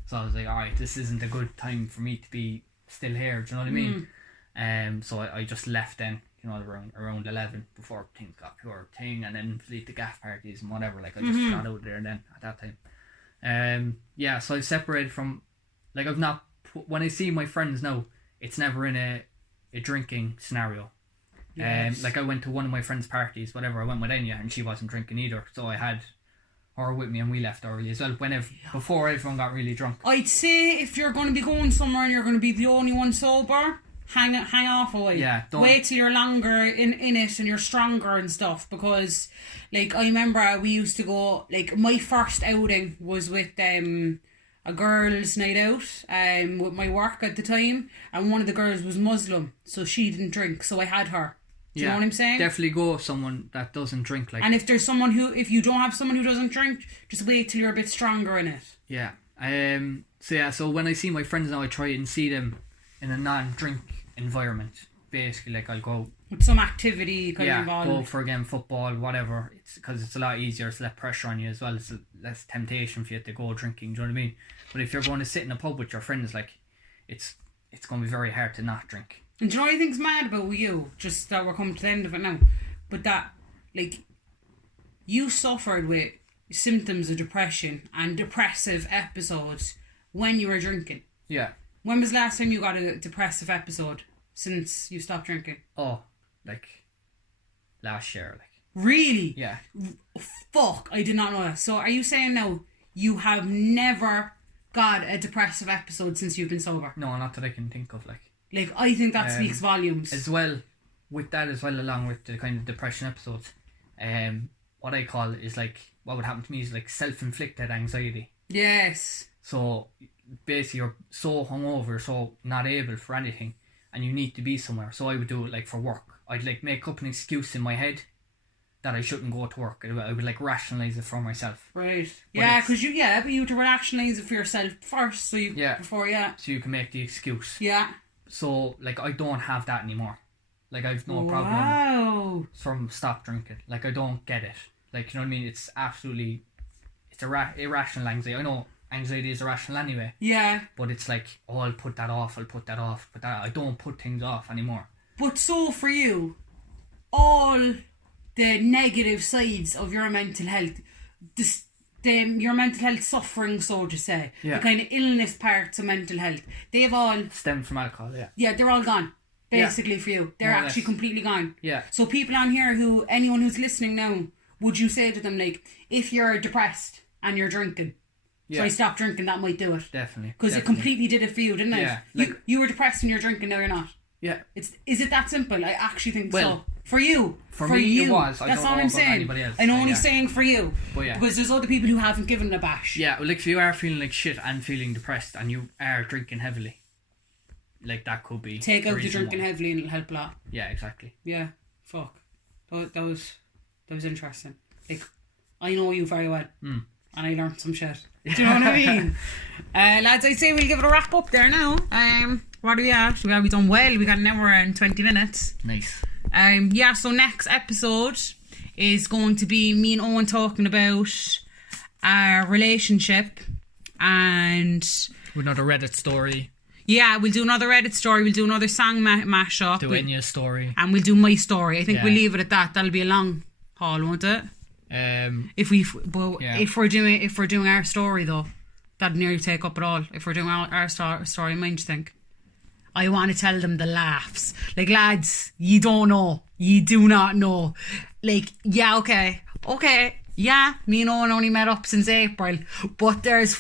So I was like, alright, this isn't a good time for me to be still here, do you know what I mean? So I just left then, you know, around 11 before things got pure thing, and then the gaff parties and whatever, like, I just got out there then at that time. Yeah, so I've separated from, like, I've not, when I see my friends now, it's never in a drinking scenario. Yes. Like, I went to one of my friends' parties, whatever, I went with Enya and she wasn't drinking either, so I had her with me and we left early as well, before everyone got really drunk. I'd say if you're going to be going somewhere and you're going to be the only one sober, hang off a while. Yeah, wait till you're longer in it and you're stronger and stuff, because like I remember we used to go, like, my first outing was with a girls' night out with my work at the time, and one of the girls was Muslim, so she didn't drink, so I had her. Do you know what I'm saying? Definitely go with someone that doesn't drink, like. And if you don't have someone who doesn't drink, just wait till you're a bit stronger in it. Yeah. So when I see my friends now, I try and see them in a non-drink environment. Basically, like, I'll go with some activity kind of involved. Go for again football, whatever. It's because it's a lot easier. It's less pressure on you as well. It's less temptation for you to go drinking. Do you know what I mean? But if you're going to sit in a pub with your friends, like, it's going to be very hard to not drink. And do you know what I think's mad about you? Just that we're coming to the end of it now, but that, like, you suffered with symptoms of depression and depressive episodes when you were drinking. Yeah. When was the last time you got a depressive episode since you stopped drinking? Oh, like, last year, like. Really? Yeah. Fuck, I did not know that. So are you saying now you have never got a depressive episode since you've been sober? No, not that I can think of, like. Like, I think that speaks volumes. As well, with that as well, along with the kind of depression episodes, what I call is, like, what would happen to me is, like, self-inflicted anxiety. Yes. So basically you're so hungover, so not able for anything, and you need to be somewhere. So I would do it, like, for work. I'd, like, make up an excuse in my head that I shouldn't go to work. I would like rationalise it for myself. Right. But yeah, because you have to rationalise it for yourself first, so so you can make the excuse. Yeah. So, like, I don't have that anymore. Like, I've no problem from stop drinking. Like, I don't get it. Like, you know what I mean? It's absolutely, it's irrational anxiety. I know anxiety is irrational anyway. Yeah. But it's like, oh, I'll put that off. But I don't put things off anymore. But so for you, all the negative sides of your mental health, your mental health suffering, so to say, the kind of illness parts of mental health, they've all stemmed from alcohol. Yeah, they're all gone. Basically, for you, they're actually completely gone. Yeah. So people on here anyone who's listening now, would you say to them, like, if you're depressed and you're drinking, try stop drinking, that might do it. Definitely. Because it completely did it for you, didn't it? Yeah. Like, you were depressed and you're drinking, now you're not. Yeah. Is it that simple? I actually think so. For you. For me, you. it was. I That's don't all know I'm about saying. anybody else. I'm only Yeah. saying for you. But yeah. Because there's other people who haven't given it a bash. Yeah, well, like if you are feeling like shit and feeling depressed and you are drinking heavily, like that could be Take out the reason drinking why. heavily and it'll help a lot. Yeah, exactly. Yeah. Fuck. That was interesting. Like, I know you very well. And I learned some shit. Do you know what I mean? Lads, I'd say we'll give it a wrap up there now. What are we at? We've done well. We got an hour and 20 minutes. Nice. Yeah, so next episode is going to be me and Owen talking about our relationship, and With another Reddit story. yeah, we'll do another Reddit story, we'll do another song mashup, Do Enya's story. and we'll do my story. I think Yeah. we'll leave it at that. That'll be a long haul, won't it? If we're doing our story though, that'd nearly take up it all. If we're doing our story, mind you think. I want to tell them the laughs. Like, lads, you don't know. You do not know. Like, yeah, okay. Yeah, me and Owen only met up since April, but there's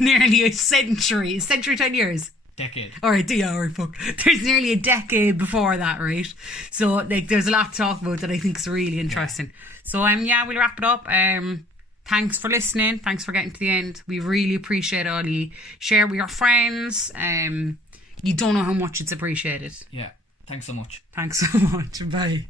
nearly a century, 10 years. Decade. Alright, fuck. There's nearly a decade before that, right? So, like, there's a lot to talk about that I think is really interesting. So, yeah, we'll wrap it up. Thanks for listening. Thanks for getting to the end. We really appreciate all you share with your friends. You don't know how much it's appreciated. Yeah. Thanks so much. Thanks so much. Bye.